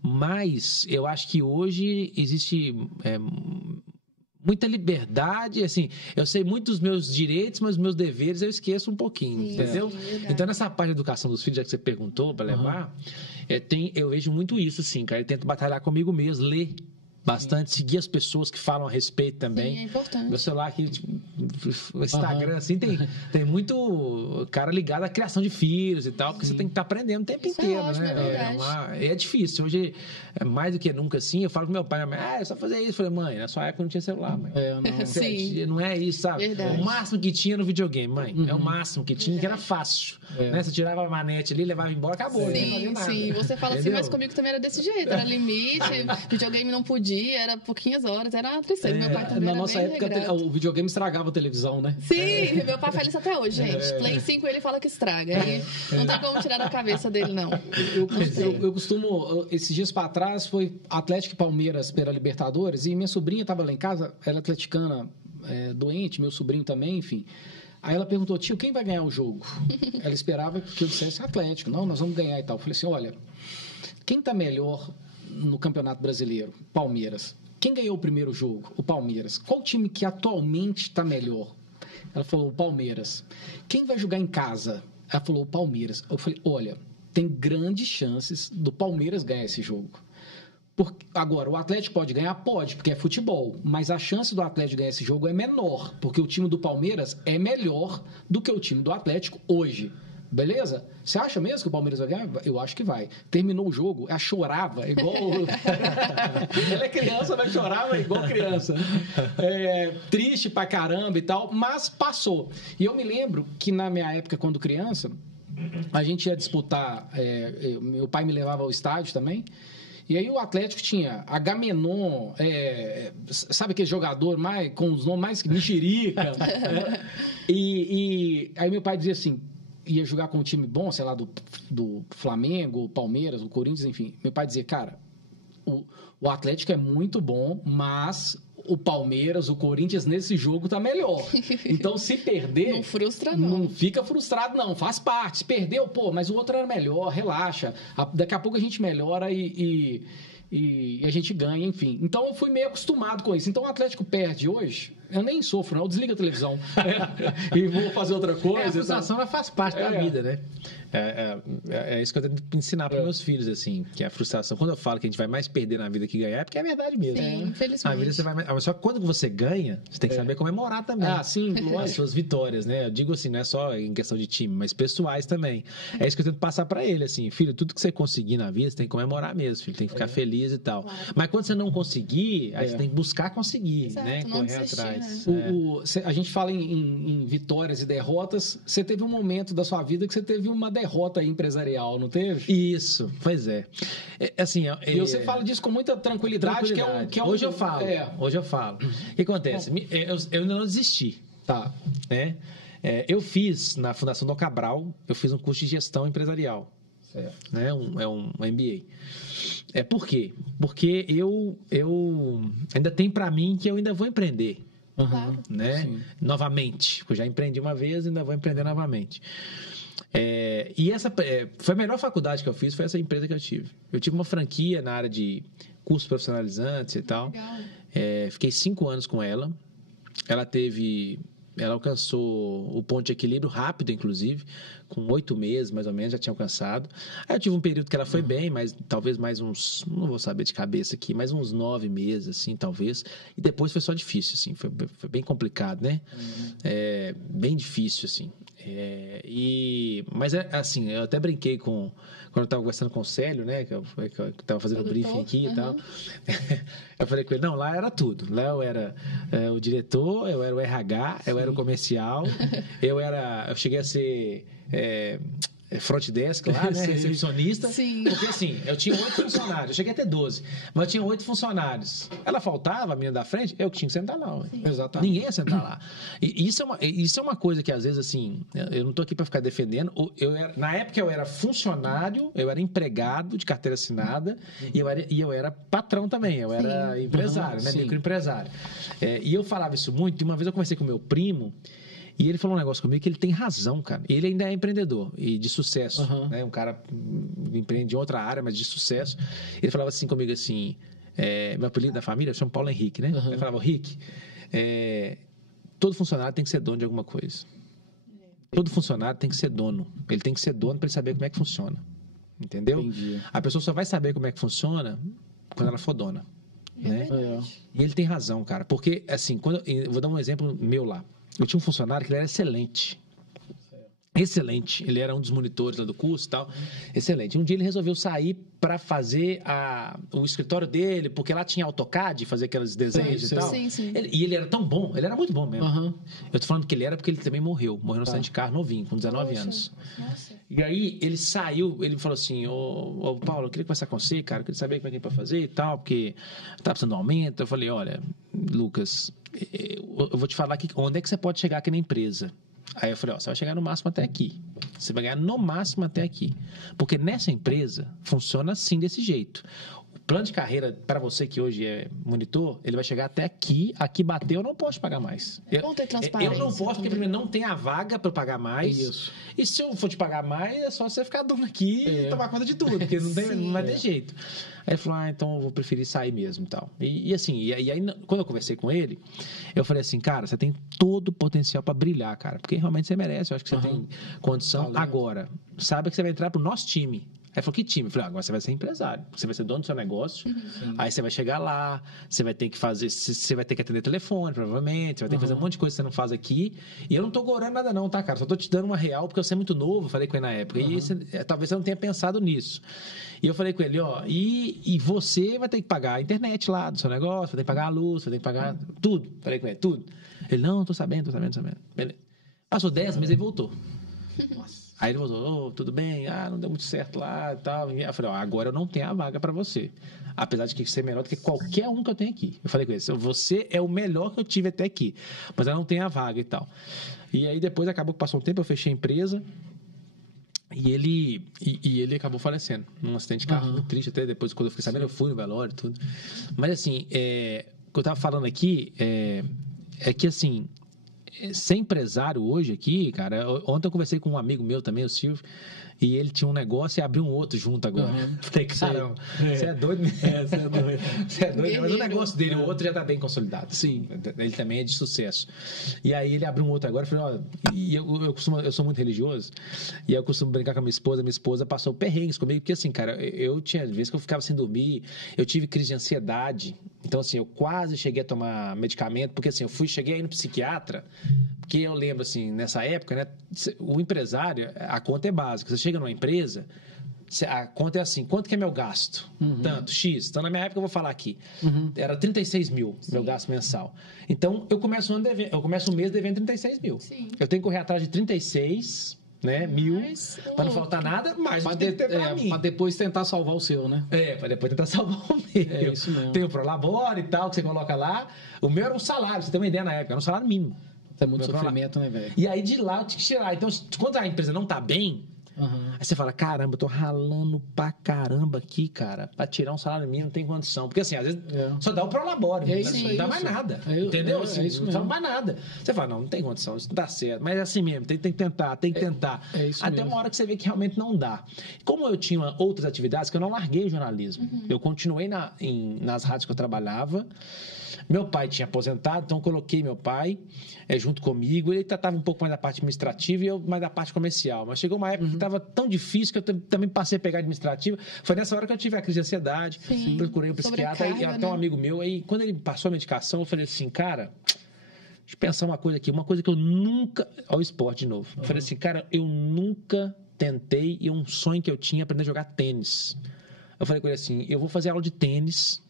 Mas eu acho que hoje existe muita liberdade. Assim, eu sei muito dos meus direitos, mas os meus deveres eu esqueço um pouquinho. Sim, entendeu? Então, nessa parte da educação dos filhos, já que você perguntou para levar, eu vejo muito isso, sim, cara. Eu tento batalhar comigo mesmo, ler bastante, seguir as pessoas que falam a respeito também. Sim, é importante. Meu celular aqui, tipo, o Instagram, assim, tem muito cara ligado à criação de filhos e tal, porque você tem que estar aprendendo o tempo inteiro, ótimo, né? É difícil. Hoje, mais do que nunca, assim, eu falo com meu pai, é só fazer isso. Eu falei, mãe, na sua época não tinha celular, mãe. Não é isso, sabe? Verdade. O máximo que tinha no videogame, mãe. É o máximo que tinha, que era fácil. Né? Você tirava a manete ali, levava embora, acabou. Sim, você fala assim, mas comigo também era desse jeito, era limite, videogame não podia, era pouquinhas horas, era uma tristeza. Meu pai também na era nossa bem época, regrado. o videogame estragava a televisão, né? Sim, meu pai fala isso até hoje, gente. Play 5 ele fala que estraga. Aí não tem como tirar da cabeça dele, não. Eu costumo, esses dias para trás, foi Atlético e Palmeiras pela Libertadores, e minha sobrinha estava lá em casa, ela é atleticana, doente, meu sobrinho também, enfim. Aí ela perguntou, tio, quem vai ganhar o jogo? Ela esperava que eu dissesse Atlético. Não, nós vamos ganhar e tal. Eu falei assim, olha, quem está melhor no Campeonato Brasileiro, Palmeiras. Quem ganhou o primeiro jogo? O Palmeiras. Qual time que atualmente está melhor? Ela falou, o Palmeiras. Quem vai jogar em casa? Ela falou, o Palmeiras. Eu falei, olha, tem grandes chances do Palmeiras ganhar esse jogo. Agora, o Atlético pode ganhar? Pode, porque é futebol. Mas a chance do Atlético ganhar esse jogo é menor, porque o time do Palmeiras é melhor do que o time do Atlético hoje. Beleza? Você acha mesmo que o Palmeiras vai ganhar? Eu acho que vai. Terminou o jogo, ela chorava igual... Ela é criança, mas chorava igual criança. Triste pra caramba e tal, mas passou. E eu me lembro que na minha época, quando criança, a gente ia disputar... meu pai me levava ao estádio também. E aí o Atlético tinha Agamenon, sabe aquele jogador com os nomes mais mexerica? E aí meu pai dizia assim, ia jogar com um time bom, sei lá, do Flamengo, Palmeiras, o Corinthians, enfim. Meu pai dizia, cara, o Atlético é muito bom, mas o Palmeiras, o Corinthians, nesse jogo tá melhor. Então, se perder... Não frustra, não. Não fica frustrado, não. Faz parte. Se perdeu, mas o outro era melhor, relaxa. Daqui a pouco a gente melhora e a gente ganha, enfim. Então, eu fui meio acostumado com isso. Então, o Atlético perde hoje... Eu nem sofro, não. Eu desligo a televisão. E vou fazer outra coisa. A frustração ela faz parte da vida, né? É isso que eu tento ensinar para meus filhos, assim, que a frustração, quando eu falo que a gente vai mais perder na vida que ganhar, é porque é verdade mesmo. Sim, infelizmente. Na vida você vai mais... Só que quando você ganha, você tem que saber comemorar também. Sim, as suas vitórias, né? Eu digo assim, não é só em questão de time, mas pessoais também. É isso que eu tento passar para ele, assim, filho, tudo que você conseguir na vida, você tem que comemorar mesmo, filho, tem que ficar feliz e tal. Claro. Mas quando você não conseguir, aí você tem que buscar conseguir, exato, né? Correr desistir, atrás. Né? A gente fala em vitórias e derrotas. Você teve um momento da sua vida que você teve uma derrota empresarial, não teve? Isso, pois é. E você fala disso com muita tranquilidade. Que é Hoje eu falo. Hoje eu falo. O que acontece? Eu ainda não desisti. Tá. Né? Eu fiz, na Fundação Dom Cabral, eu fiz um curso de gestão empresarial. Certo. Né? Um MBA. Por quê? Porque eu ainda tem para mim que eu ainda vou empreender. Claro. Né? Novamente. Eu já empreendi uma vez e ainda vou empreender novamente. E essa foi a melhor faculdade que eu fiz, foi essa empresa que eu tive. Eu tive uma franquia na área de cursos profissionalizantes e tal. Fiquei 5 anos com ela. Ela alcançou o ponto de equilíbrio rápido, inclusive, com 8 meses, mais ou menos, já tinha alcançado. Aí eu tive um período que ela foi bem, mas talvez mais uns, não vou saber de cabeça aqui, mais uns 9 meses, assim, talvez. E depois foi só difícil, assim, foi bem complicado, né? Bem difícil, assim. Mas, assim, eu até brinquei quando eu estava conversando com o Célio, né? Que eu estava fazendo o briefing aqui e tal. Eu falei com ele, não, lá era tudo. Lá eu era o diretor, eu era o RH, eu era o comercial, eu cheguei a ser... front desk lá, né? Recepcionista. Sim. Porque assim, eu tinha 8 funcionários. Eu cheguei a ter 12. Mas eu tinha 8 funcionários. Ela faltava, a menina da frente, eu que tinha que sentar lá. Exatamente. Ninguém ia sentar lá. E isso é uma coisa que às vezes, assim, eu não tô aqui para ficar defendendo. Na época eu era funcionário, eu era empregado de carteira assinada e eu era patrão também. Eu era empresário, né? Microempresário. E eu falava isso muito. E uma vez eu conversei com meu primo. E ele falou um negócio comigo que ele tem razão, cara. Ele ainda é empreendedor e de sucesso, né? Um cara empreende em outra área, mas de sucesso. Ele falava assim comigo, assim... meu apelido da família, eu chamo Paulo Henrique, né? Ele falava, Henrique, todo funcionário tem que ser dono de alguma coisa. Todo funcionário tem que ser dono. Ele tem que ser dono para ele saber como é que funciona. Entendeu? Entendi. A pessoa só vai saber como é que funciona quando ela for dona. Né? E ele tem razão, cara. Porque, assim, eu vou dar um exemplo meu lá. Eu tinha um funcionário que ele era excelente. Excelente. Ele era um dos monitores lá do curso e tal. Excelente. Um dia ele resolveu sair para fazer o escritório dele, porque lá tinha AutoCAD, fazer aqueles desenhos e tal. Sim. E ele era tão bom, ele era muito bom mesmo. Eu tô falando que ele era porque ele também morreu no acidente de carro novinho, com 19 anos. Nossa. E aí ele saiu, ele falou assim, ô Paulo, eu queria conversar com você, cara, eu queria saber como é que é pra fazer e tal, porque tá precisando de um aumento. Eu falei, olha, Lucas, eu vou te falar aqui, onde é que você pode chegar aqui na empresa? Aí eu falei, você vai chegar no máximo até aqui. Você vai ganhar no máximo até aqui. Porque nessa empresa funciona assim, desse jeito. plano de carreira para você que hoje é monitor, ele vai chegar até aqui bateu, eu não posso pagar mais. Vão ter transparência. Eu não posso, porque primeiro não tem a vaga para eu pagar mais. Isso. E se eu for te pagar mais, é só você ficar dono aqui e tomar conta de tudo, porque não vai ter jeito. Aí ele falou, então eu vou preferir sair mesmo e tal. E aí, quando eu conversei com ele, eu falei assim, cara, você tem todo o potencial para brilhar, cara, porque realmente você merece, eu acho que você tem condição. Agora, saiba que você vai entrar pro nosso time. Aí falou, que time? Eu falei, agora você vai ser empresário, você vai ser dono do seu negócio, aí você vai chegar lá, você vai ter que fazer, você vai ter que atender telefone, provavelmente, você vai ter que fazer um monte de coisa que você não faz aqui, e eu não tô gorando nada não, tá, cara? Só tô te dando uma real, porque você é muito novo, falei com ele na época, e talvez você não tenha pensado nisso. E eu falei com ele, e você vai ter que pagar a internet lá do seu negócio, vai ter que pagar a luz, vai ter que pagar tudo. Falei com ele, tudo. Ele, não, tô sabendo. Beleza. Passou 10 meses e voltou. Nossa. Aí ele voltou, tudo bem, não deu muito certo lá e tal. Eu falei, agora eu não tenho a vaga para você. Apesar de que você é melhor do que qualquer um que eu tenho aqui. Eu falei com ele, você é o melhor que eu tive até aqui, mas eu não tenho a vaga e tal. E aí depois acabou que passou um tempo, eu fechei a empresa e ele acabou falecendo num acidente de carro, muito triste até depois, quando eu fiquei sabendo, eu fui no velório e tudo. Mas assim, o que eu tava falando aqui é que assim, ser empresário hoje aqui, cara, ontem eu conversei com um amigo meu também, o Silvio, e ele tinha um negócio e abriu um outro junto agora. Falei, caramba, você é doido mesmo. Você é doido. Você é doido, mas o negócio dele, o outro já tá bem consolidado. Sim. Ele também é de sucesso. E aí ele abriu um outro agora, eu falei, e eu sou muito religioso, e eu costumo brincar com a minha esposa passou perrengues comigo, porque assim, cara, eu tinha vezes que eu ficava sem dormir, eu tive crise de ansiedade, então assim, eu quase cheguei a tomar medicamento, porque assim, cheguei aí no psiquiatra, porque eu lembro assim, nessa época, né, o empresário, a conta é básica, você chega numa empresa, a conta é assim, quanto que é meu gasto? Tanto, X. Então, na minha época, eu vou falar aqui, era 36 mil, meu gasto mensal. Então, eu começo o mês devendo 36 mil. Sim. Eu tenho que correr atrás de 36 mil, para não faltar nada, mas para depois tentar salvar o seu, né? Para depois tentar salvar o meu. É isso mesmo. Tem o Prolabore e tal, que você coloca lá. O meu era um salário, você tem uma ideia na época, era um salário mínimo. É muito sofrimento, né, velho? E aí, de lá, eu tinha que tirar. Então, quando a empresa não tá bem, aí você fala, caramba, eu tô ralando pra caramba aqui, cara, pra tirar um salário mínimo, não tem condição. Porque assim, às vezes só dá o Prolabore, não dá mais nada. Entendeu? Não dá mais nada. Você fala, não tem condição, isso não dá certo. Mas é assim mesmo, tem que tentar. Até uma hora que você vê que realmente não dá. Como eu tinha outras atividades, que eu não larguei o jornalismo. Eu continuei nas rádios que eu trabalhava. Meu pai tinha aposentado, então eu coloquei meu pai junto comigo. Ele tratava um pouco mais da parte administrativa e eu mais da parte comercial. Mas chegou uma época que estava tão difícil que eu também passei a pegar administrativa. Foi nessa hora que eu tive a crise de ansiedade. Procurei um psiquiatra e até um amigo meu. Aí, quando ele passou a medicação, eu falei assim, cara, deixa eu pensar uma coisa aqui. Uma coisa que eu nunca... Olha o esporte de novo. Eu falei assim, cara, eu nunca tentei e um sonho que eu tinha aprender a jogar tênis. Eu falei com ele assim, eu vou fazer aula de tênis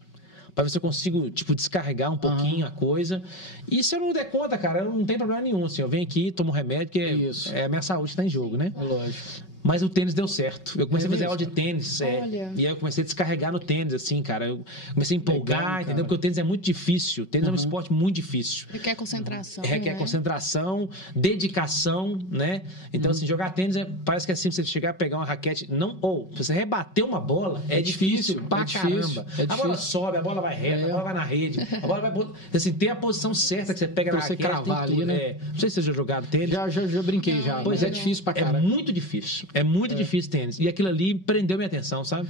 para ver se eu consigo, descarregar um pouquinho a coisa. E se eu não der conta, cara, não tem problema nenhum. Assim, eu venho aqui, tomo um remédio, porque é a minha saúde que está em jogo, né? É lógico. Mas o tênis deu certo. Eu comecei a fazer aula de tênis. E aí eu comecei a descarregar no tênis, assim, cara. Eu comecei a empolgar, entendeu? Porque o tênis é muito difícil. O tênis é um esporte muito difícil. Requer concentração. Requer concentração, dedicação, né? Então, assim, jogar tênis parece que é assim, você chegar a pegar uma raquete. Se você rebater uma bola, é difícil pra caramba. A bola sobe, a bola vai reta, a bola vai na rede, a bola vai. Assim, tem a posição certa que você pega na raquete. Cravar ali, né? Não sei se você já jogou tênis. Já brinquei já. Pois é difícil pra caramba. É muito difícil. É muito difícil tênis. E aquilo ali prendeu minha atenção, sabe?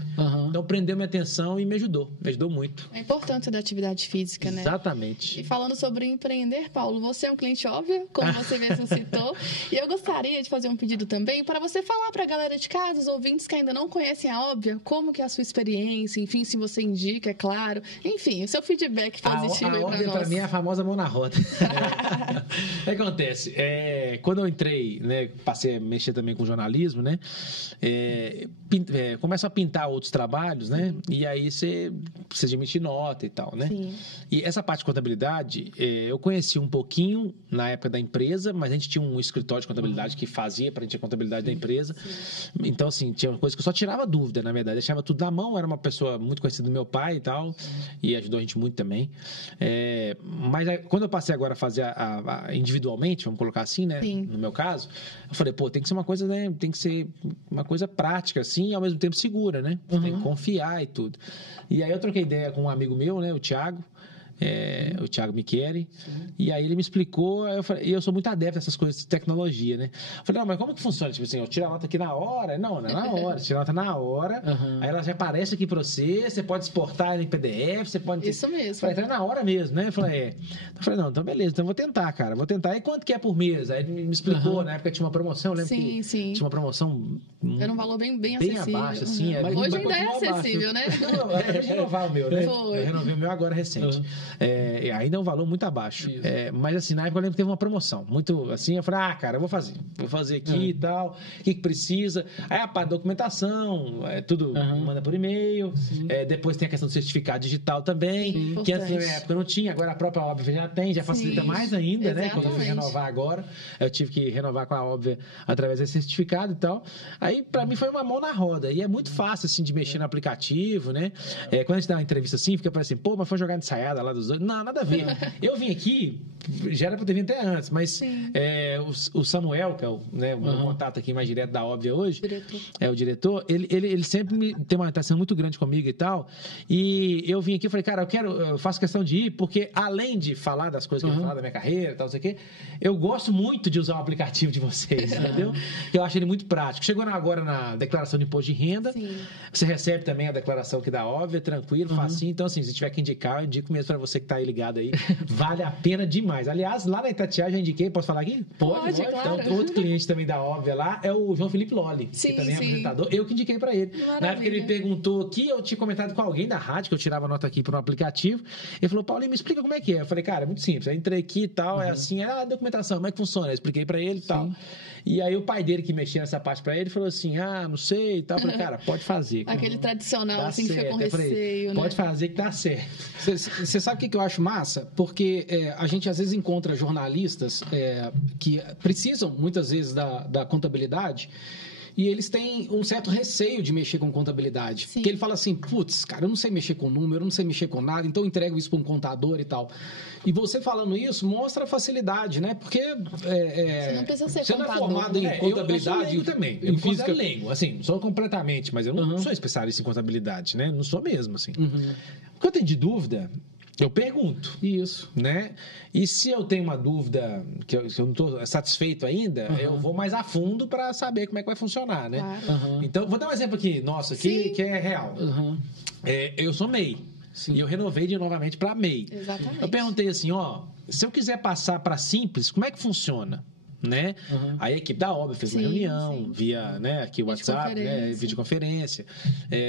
Então prendeu minha atenção e me ajudou. Me ajudou muito. A importância da atividade física, né? Exatamente. E falando sobre empreender, Paulo, você é um cliente óbvio, como você mesmo citou. E eu gostaria de fazer um pedido também para você falar para a galera de casa, os ouvintes que ainda não conhecem a Óbvia, como que é a sua experiência, enfim, se você indica, é claro. Enfim, o seu feedback positivo aí para nós. A Óbvia, para mim, é a famosa mão na roda. O que acontece? Quando eu entrei, né, passei a mexer também com jornalismo, né? Começa a pintar outros trabalhos, né? E aí você precisa emitir nota e tal, né? Sim. E essa parte de contabilidade, eu conheci um pouquinho na época da empresa, mas a gente tinha um escritório de contabilidade que fazia para a gente a contabilidade da empresa. Então, assim, tinha uma coisa que eu só tirava dúvida, na verdade. Deixava tudo na mão, era uma pessoa muito conhecida do meu pai e tal, e ajudou a gente muito também. Mas quando eu passei agora a fazer individualmente, vamos colocar assim, né? Sim. No meu caso, eu falei, tem que ser uma coisa, né? Tem que ser ser uma coisa prática, assim, e ao mesmo tempo segura, né? Você tem que confiar e tudo. E aí eu troquei ideia com um amigo meu, né? O Thiago. O Thiago Michele, e aí ele me explicou, e eu sou muito adepto a essas coisas de tecnologia, né? Eu falei, não, mas como que funciona? Tipo assim, eu tiro a nota aqui na hora? Não é na hora, você tira a nota na hora, aí ela já aparece aqui pra você pode exportar em PDF, você pode... Isso mesmo. Falei, então é na hora mesmo, né? Eu falei, não, então beleza, então eu vou tentar, cara, e quanto que é por mês? Aí ele me explicou, na época tinha uma promoção, eu lembro que tinha uma promoção... Era um valor bem acessível. Abaixo, assim. Mas hoje ainda é acessível, né? Não, eu renovar o meu, né? Foi. Eu renovei o meu agora recente. Ainda é um valor muito abaixo. Mas assim, na época eu lembro que teve uma promoção. Muito assim, eu falei, cara, eu vou fazer aqui e tal. O que precisa? Aí a parte da documentação, tudo manda por e-mail. Depois tem a questão do certificado digital também, que antes na minha época não tinha, agora a própria Óbvia já tem, já facilita mais ainda, né? Quando eu fui renovar agora, eu tive que renovar com a Óbvia através desse certificado e tal. Aí, pra mim, foi uma mão na roda. E é muito fácil, assim, de mexer no aplicativo, né? Quando a gente dá uma entrevista assim, fica parecendo, pô, mas foi jogar ensaiada lá dos dois. Não, nada a ver. Eu vim aqui, já era pra ter vindo até antes, mas o Samuel, que é o meu contato aqui mais direto da Óbvia hoje, o diretor, ele sempre tá sendo muito grande comigo e tal. E eu vim aqui e falei, cara, eu faço questão de ir, porque além de falar das coisas que eu vou falar da minha carreira e tal, não sei o quê, eu gosto muito de usar o aplicativo de vocês, entendeu? Eu acho ele muito prático. Chegou agora na declaração de imposto de renda, você recebe também a declaração aqui da Óbvia, tranquilo, facinho. Então, assim, se tiver que indicar, eu indico mesmo para você que tá aí ligado aí. Vale a pena demais. Aliás, lá na Itatiaia já indiquei, posso falar aqui? Pode, claro. Então, outro cliente também da Óbvia lá é o João Felipe Lolli, que também é apresentador. Eu que indiquei para ele. Maravilha. Na época ele me perguntou aqui, eu tinha comentado com alguém da rádio, que eu tirava nota aqui para um aplicativo. Ele falou, Paulinho, me explica como é que é. Eu falei, cara, é muito simples. Eu entrei aqui e tal, é assim, a documentação, como é que funciona? Eu expliquei para ele e tal. E aí o pai dele que mexia nessa parte para ele falou assim, não sei e tal. Eu falei, cara, pode fazer. Aquele tradicional, assim, que fica com receio, falei, né? Pode fazer que dá certo. Você sabe o que eu acho massa? Porque a gente às vezes encontra jornalistas que precisam muitas vezes da contabilidade e eles têm um certo receio de mexer com contabilidade. Porque ele fala assim, putz, cara, eu não sei mexer com número, eu não sei mexer com nada, então eu entrego isso para um contador e tal. E você falando isso mostra a facilidade, né? Porque você não precisa ser você não é formado em contabilidade. Eu sou leigo também. Eu física leigo, assim, não sou completamente, mas eu não sou especialista em contabilidade, né? Não sou mesmo, assim. O que eu tenho de dúvida, eu pergunto. Isso. Né? E se eu tenho uma dúvida que eu não estou satisfeito ainda, eu vou mais a fundo para saber como é que vai funcionar, né? Claro. Então, vou dar um exemplo aqui, nosso aqui, que é real. Eu sou MEI. E eu renovei novamente para MEI. Exatamente. Eu perguntei assim, se eu quiser passar para Simples, como é que funciona? Né? Aí a equipe da Óbvia fez uma reunião via aqui o WhatsApp, videoconferência.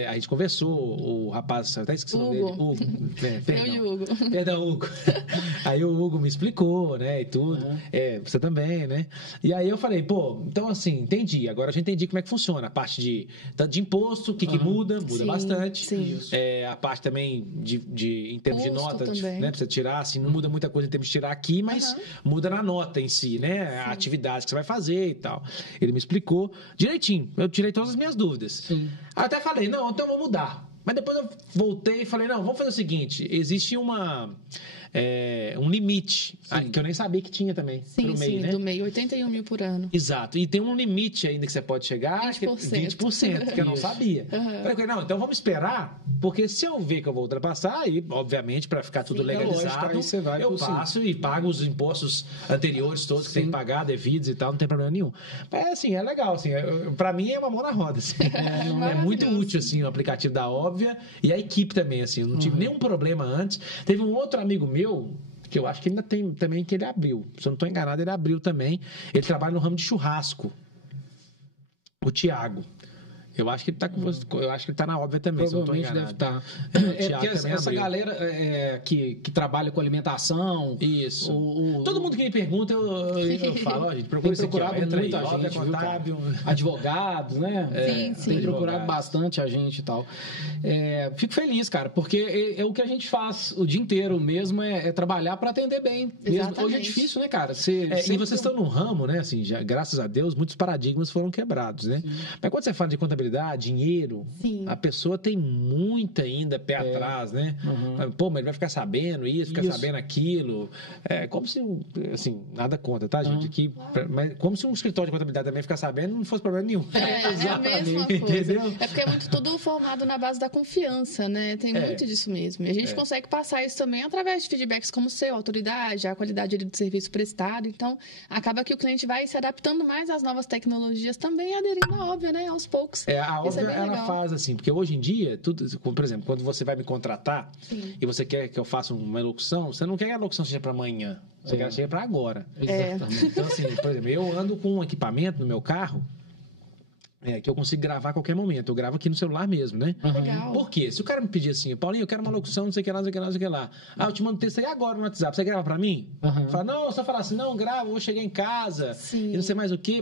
A gente conversou, o rapaz, até esqueci o nome dele, Hugo. Perdão, Hugo. Aí o Hugo me explicou, né, e tudo. Você também, né? E aí eu falei, então assim, entendi. Agora eu já entendi como é que funciona. A parte de imposto, o que muda bastante. Sim. A parte também em termos de nota, também. né, pra você tirar, assim, não muda muita coisa em termos de tirar aqui, mas muda na nota em si, né? A atividade que você vai fazer e tal. Ele me explicou direitinho. Eu tirei todas as minhas dúvidas. Aí eu até falei, não, então eu vou mudar. Mas depois eu voltei e falei, não, vamos fazer o seguinte, existe um limite, que eu nem sabia que tinha também. Sim, MEI, né? Do MEI, 81 mil por ano. Exato. E tem um limite ainda que você pode chegar, 20%, que eu não sabia. Falei, não, então vamos esperar, porque se eu ver que eu vou ultrapassar, aí, obviamente, para ficar tudo legalizado, lógico, aí eu passo e pago os impostos anteriores todos que tem que pagar, devidos e tal, não tem problema nenhum. Mas, assim, é legal, assim, para mim é uma mão na roda, assim. É muito útil, assim, o aplicativo da Óbvia e a equipe também, assim, eu não tive nenhum problema antes. Teve um outro amigo meu, que eu acho que ainda tem também, que ele abriu. Se eu não estou enganado, ele abriu também. Ele trabalha no ramo de churrasco. O Thiago. Eu acho que ele tá com você. Eu acho que ele tá na Óbvia também, se eu não estou enganado. Deve estar. Porque essa galera que trabalha com alimentação. Isso. Todo mundo que me pergunta, eu falo, gente, procura esse aqui, entra aí, Óbvia Contábil. Advogados, né? Sim. Tem procurado bastante a gente e tal. Fico feliz, cara, porque é o que a gente faz o dia inteiro mesmo, é trabalhar para atender bem. Mesmo. Hoje é difícil, né, cara? E vocês estão num ramo, né? Assim, já, graças a Deus, muitos paradigmas foram quebrados, né? Mas quando você fala de contabilidade, contabilidade, dinheiro, a pessoa tem muito ainda pé atrás, né? Pô, mas ele vai ficar sabendo isso, ficar sabendo aquilo. É como se, assim, nada contra, tá, gente? Aqui, mas como se um escritório de contabilidade também ficar sabendo não fosse problema nenhum. É a mesma coisa. Entendeu? É porque é muito tudo formado na base da confiança, né? Tem muito disso mesmo. E a gente consegue passar isso também através de feedbacks como o seu, a autoridade, a qualidade do serviço prestado. Então, acaba que o cliente vai se adaptando mais às novas tecnologias também, aderindo à Óbvio, né? Aos poucos. A Óbvio, ela faz assim, porque hoje em dia, tudo, por exemplo, quando você vai me contratar e você quer que eu faça uma locução, você não quer que a locução seja para amanhã, você quer que seja para agora. Exatamente. Então, assim, por exemplo, eu ando com um equipamento no meu carro que eu consigo gravar a qualquer momento. Eu gravo aqui no celular mesmo, né? Legal. Por quê? Se o cara me pedir assim, Paulinho, eu quero uma locução, não sei o que lá, não sei o que lá, não sei o que lá. Eu te mando texto aí agora no WhatsApp. Você grava pra mim? Fala, não, só falar assim, não, grava, vou chegar em casa. E não sei mais o quê,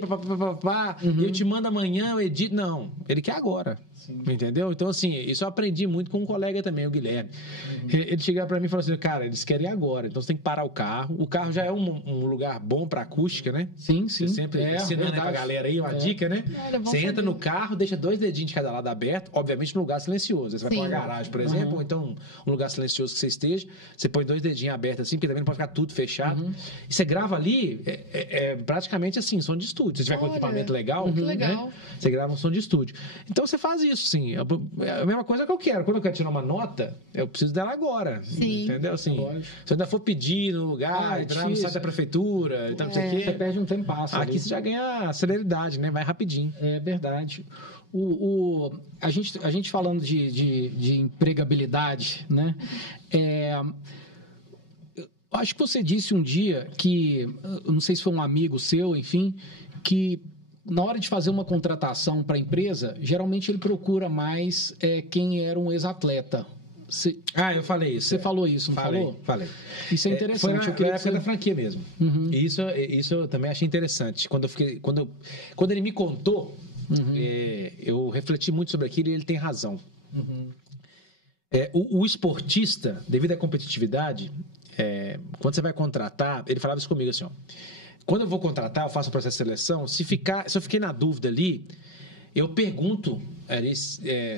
e eu te mando amanhã, eu edito. Não, ele quer agora. Entendeu? Então, assim, isso eu aprendi muito com um colega também, o Guilherme. Ele chegava pra mim e falou assim, cara, eles querem agora, então você tem que parar o carro. O carro já é um lugar bom pra acústica, né? Sim. Você sempre ensinando pra galera aí uma dica, né? Você entra no carro, deixa 2 dedinhos de cada lado aberto, obviamente num lugar silencioso. Você vai pra uma garagem, por exemplo, ou então um lugar silencioso que você esteja, você põe 2 dedinhos abertos assim, porque também não pode ficar tudo fechado. E você grava ali, praticamente assim, som de estúdio. Se você tiver com equipamento legal, né? Você grava um som de estúdio. Então você faz isso, sim. É a mesma coisa que eu quero. Quando eu quero tirar uma nota, eu preciso dela agora. Entendeu? Assim, se eu ainda for pedir no lugar, entrar no site da prefeitura, então, não sei o quê. Você perde um tempo. Aqui você já ganha celeridade, né? Vai rapidinho. É verdade. A gente falando de empregabilidade, né? Eu acho que você disse um dia que, não sei se foi um amigo seu, enfim, que na hora de fazer uma contratação para a empresa, geralmente ele procura mais quem era um ex-atleta. Eu falei isso. Você falou isso, não falou? Falei. Isso é interessante. Foi na época da franquia mesmo. E isso eu também achei interessante. Quando ele me contou, eu refleti muito sobre aquilo e ele tem razão. O esportista, devido à competitividade, quando você vai contratar, ele falava isso comigo assim, ó, quando eu vou contratar, eu faço o processo de seleção, se eu fiquei na dúvida ali, eu pergunto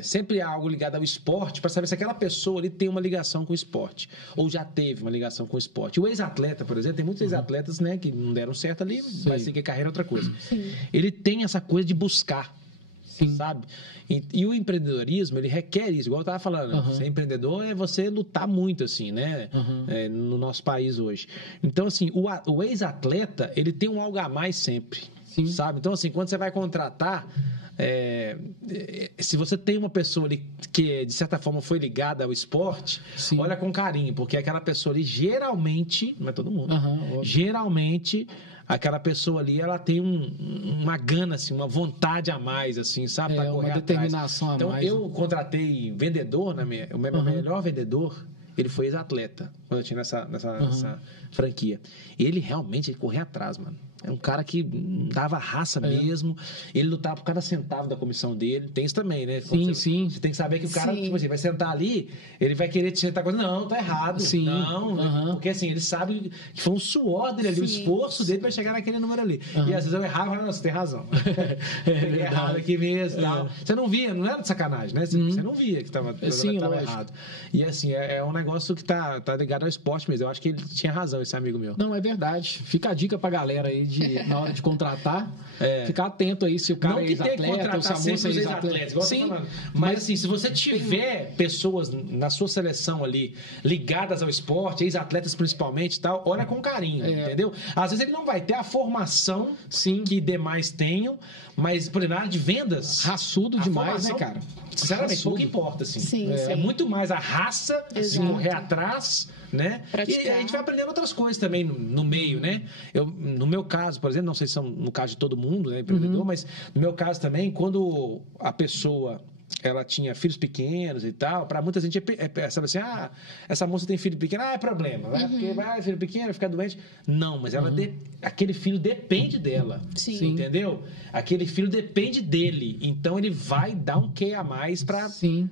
sempre algo ligado ao esporte para saber se aquela pessoa ali tem uma ligação com o esporte ou já teve uma ligação com o esporte. O ex-atleta, por exemplo, tem muitos ex-atletas, né, que não deram certo ali, vai seguir carreira outra coisa. Ele tem essa coisa de buscar, sabe? E o empreendedorismo, ele requer isso, igual eu estava falando, ser empreendedor é você lutar muito, assim, né? No nosso país hoje. Então, assim, o ex-atleta, ele tem um algo a mais sempre, sabe? Então, assim, quando você vai contratar, se você tem uma pessoa ali que, de certa forma, foi ligada ao esporte, olha com carinho, porque aquela pessoa ali, geralmente, não é todo mundo, geralmente aquela pessoa ali, ela tem uma gana, assim, uma vontade a mais, assim, sabe? Pra correr uma determinação atrás. a mais. Então, eu contratei vendedor, o meu melhor vendedor, ele foi ex-atleta, quando eu tinha nessa franquia. Ele realmente corria atrás, mano. É um cara que dava raça mesmo. Ele lutava por cada centavo da comissão dele. Tem isso também, né? Sim. Você tem que saber que o cara, tipo assim, vai sentar ali, ele vai querer te sentar coisa. Não, tá errado. Não, porque assim, ele sabe que foi um suor dele ali, o esforço dele pra chegar naquele número ali. E às vezes eu errava e falava, não, você tem razão. Peguei errado aqui mesmo. Tal. Você não via, não era de sacanagem, né? Você não via que tava errado. E assim, é um negócio que tá ligado ao esporte mesmo. Eu acho que ele tinha razão, esse amigo meu. Não, é verdade. Fica a dica pra galera aí na hora de contratar, ficar atento aí se o cara é ex-atleta ou se a moça é ex-atleta. Sim, mas assim, se você tiver pessoas na sua seleção ali ligadas ao esporte, ex-atletas principalmente e tal, olha com carinho, entendeu? Às vezes ele não vai ter a formação que demais tenham, mas, por exemplo, na área de vendas... Raçudo demais, né, cara? Sinceramente, pouco importa, assim. É muito mais a raça, de correr atrás, né? Praticar. E a gente vai aprendendo outras coisas também no meio, né? No meu caso, por exemplo, não sei se são no caso de todo mundo, né, empreendedor, mas no meu caso também, quando a pessoa ela tinha filhos pequenos e tal, para muita gente sabe assim, essa moça tem filho pequeno, é problema, né? Porque vai filho pequeno, vai ficar doente. Não, mas ela aquele filho depende dela. Sim. Entendeu? Aquele filho depende dele. Então ele vai dar um quê a mais para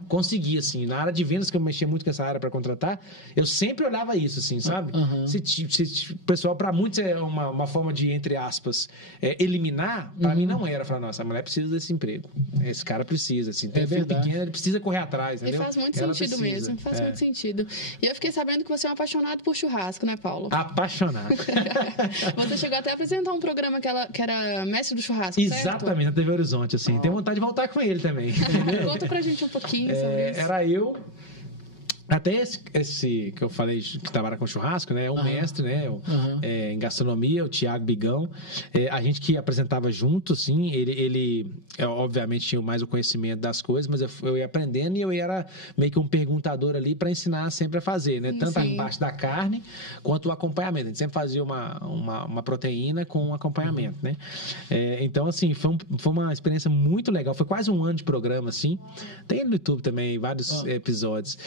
conseguir, assim. Na área de vendas, que eu mexia muito com essa área para contratar, eu sempre olhava isso, assim, sabe? Se pessoal, para muitos é uma forma de, entre aspas, eliminar, para mim não era. Falar, nossa, a mulher precisa desse emprego. Esse cara precisa, assim. Tem filho pequeno, ele precisa correr atrás, entendeu? E faz muito sentido mesmo. Faz muito sentido. E eu fiquei sabendo que você é um apaixonado por churrasco, né, Paulo? Apaixonado. Você chegou até a apresentar um programa que era mestre do churrasco, Exatamente, na TV Horizonte, assim. Tenho vontade de voltar com ele também. Conta pra gente um pouquinho sobre isso. Era eu... Até esse que eu falei que trabalha com churrasco, né? É um mestre, né? Em gastronomia, o Thiago Bigão. A gente que apresentava junto, assim, ele obviamente tinha mais o conhecimento das coisas, mas eu ia aprendendo e eu era meio que um perguntador ali para ensinar sempre a fazer, né? Tanto a parte da carne quanto o acompanhamento. A gente sempre fazia uma proteína com um acompanhamento, né? Então, assim, foi uma experiência muito legal. Foi quase um ano de programa, assim. Tem no YouTube também vários episódios.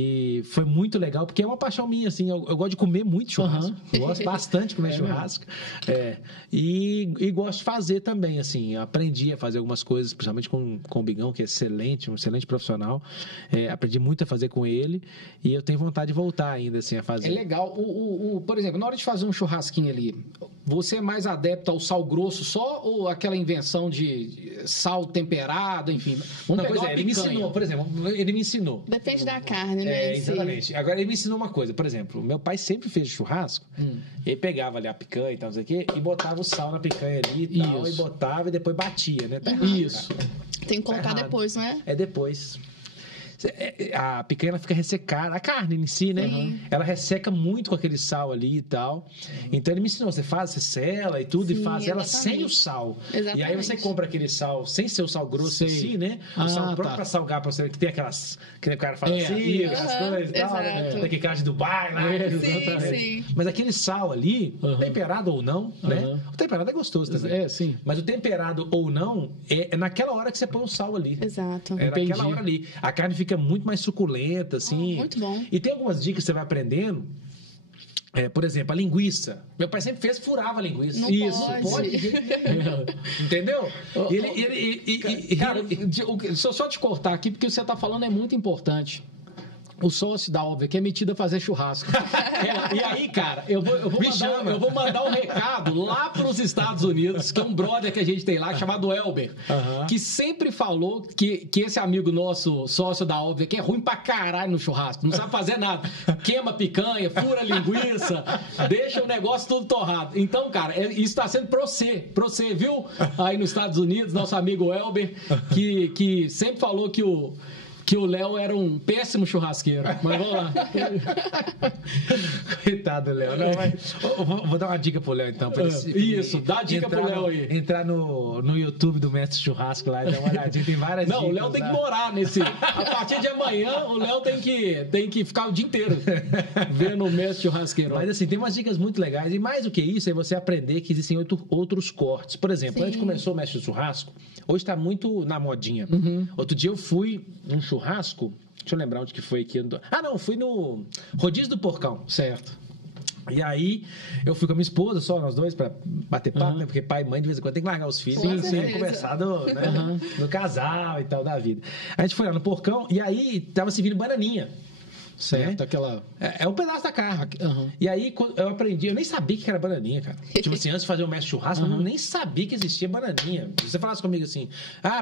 E foi muito legal, porque é uma paixão minha, assim. Eu gosto de comer muito churrasco. Eu gosto bastante de comer churrasco. E gosto de fazer também, assim. Aprendi a fazer algumas coisas, principalmente com o Bigão, que é excelente, um excelente profissional. Aprendi muito a fazer com ele. E eu tenho vontade de voltar ainda, assim, a fazer. É legal. Por exemplo, na hora de fazer um churrasquinho ali, você é mais adepto ao sal grosso só ou aquela invenção de sal temperado, enfim? Ele me ensinou, por exemplo, Depende da carne, né? Exatamente. Agora, ele me ensinou uma coisa. Por exemplo, meu pai sempre fez churrasco. Ele pegava ali a picanha e tal, não sei o quê, e botava o sal na picanha ali e tal, e botava e depois batia, né? Tá errado, isso. Cara. Tem que colocar depois, não é? É depois. A picanha ela fica ressecada, a carne em si, né? Ela resseca muito com aquele sal ali e tal. Então ele me ensinou, você sela e tudo, e faz ela sem o sal. Exatamente. E aí você compra aquele sal sem ser o sal grosso em si, né? O sal pronto pra salgar, pra você, que tem aquelas que o cara fala assim, aquelas coisas e tal, né? Tem aquele cara de Dubai lá. Sim. Mas aquele sal ali, temperado ou não, né? O temperado é gostoso também. Sim. Mas o temperado ou não, é naquela hora que você põe o sal ali. Exato. É naquela hora ali. A carne fica muito mais suculenta, assim. Muito bom. E tem algumas dicas que você vai aprendendo. Por exemplo, a linguiça. Meu pai sempre furava a linguiça. Não Isso, pode. Entendeu? Cara, só te cortar aqui, porque o que você está falando é muito importante. O sócio da Óbvia, que é metido a fazer churrasco. E aí, cara, eu vou mandar um recado lá para os Estados Unidos, que é um brother que a gente tem lá, chamado Elber, que sempre falou que esse amigo nosso, sócio da Óbvia, que é ruim pra caralho no churrasco, não sabe fazer nada. Queima picanha, fura linguiça, deixa o negócio todo torrado. Então, cara, isso está sendo pra você, viu? Aí nos Estados Unidos, nosso amigo Elber, que sempre falou que o Léo era um péssimo churrasqueiro. Mas vamos lá. Coitado do Léo. Vou dar uma dica pro Léo, então. Isso, dá a dica pro Léo aí. Entrar no YouTube do Mestre Churrasco lá e dar uma olhadinha. Tem várias dicas. Não, o Léo tem que morar nesse... A partir de amanhã, o Léo tem que ficar o dia inteiro vendo o Mestre Churrasqueiro. Mas assim, tem umas dicas muito legais. E mais do que isso, é você aprender que existem outros cortes. Por exemplo, antes começou o Mestre Churrasco, hoje tá muito na modinha. Outro dia eu fui num churrasco, deixa eu lembrar onde que foi aqui. Fui no Rodízio do Porcão. Certo. E aí, eu fui com a minha esposa, só nós dois, pra bater papo, né? Porque pai e mãe, de vez em quando, tem que largar os filhos. Sim, conversar no casal e tal, da vida. A gente foi lá no Porcão, e aí, tava servindo bananinha. Certo, aquela... É um pedaço da carne. E aí, eu aprendi, eu nem sabia que era bananinha, cara. Tipo assim, antes de fazer o mestre churrasco, eu nem sabia que existia bananinha. Se você falasse comigo assim,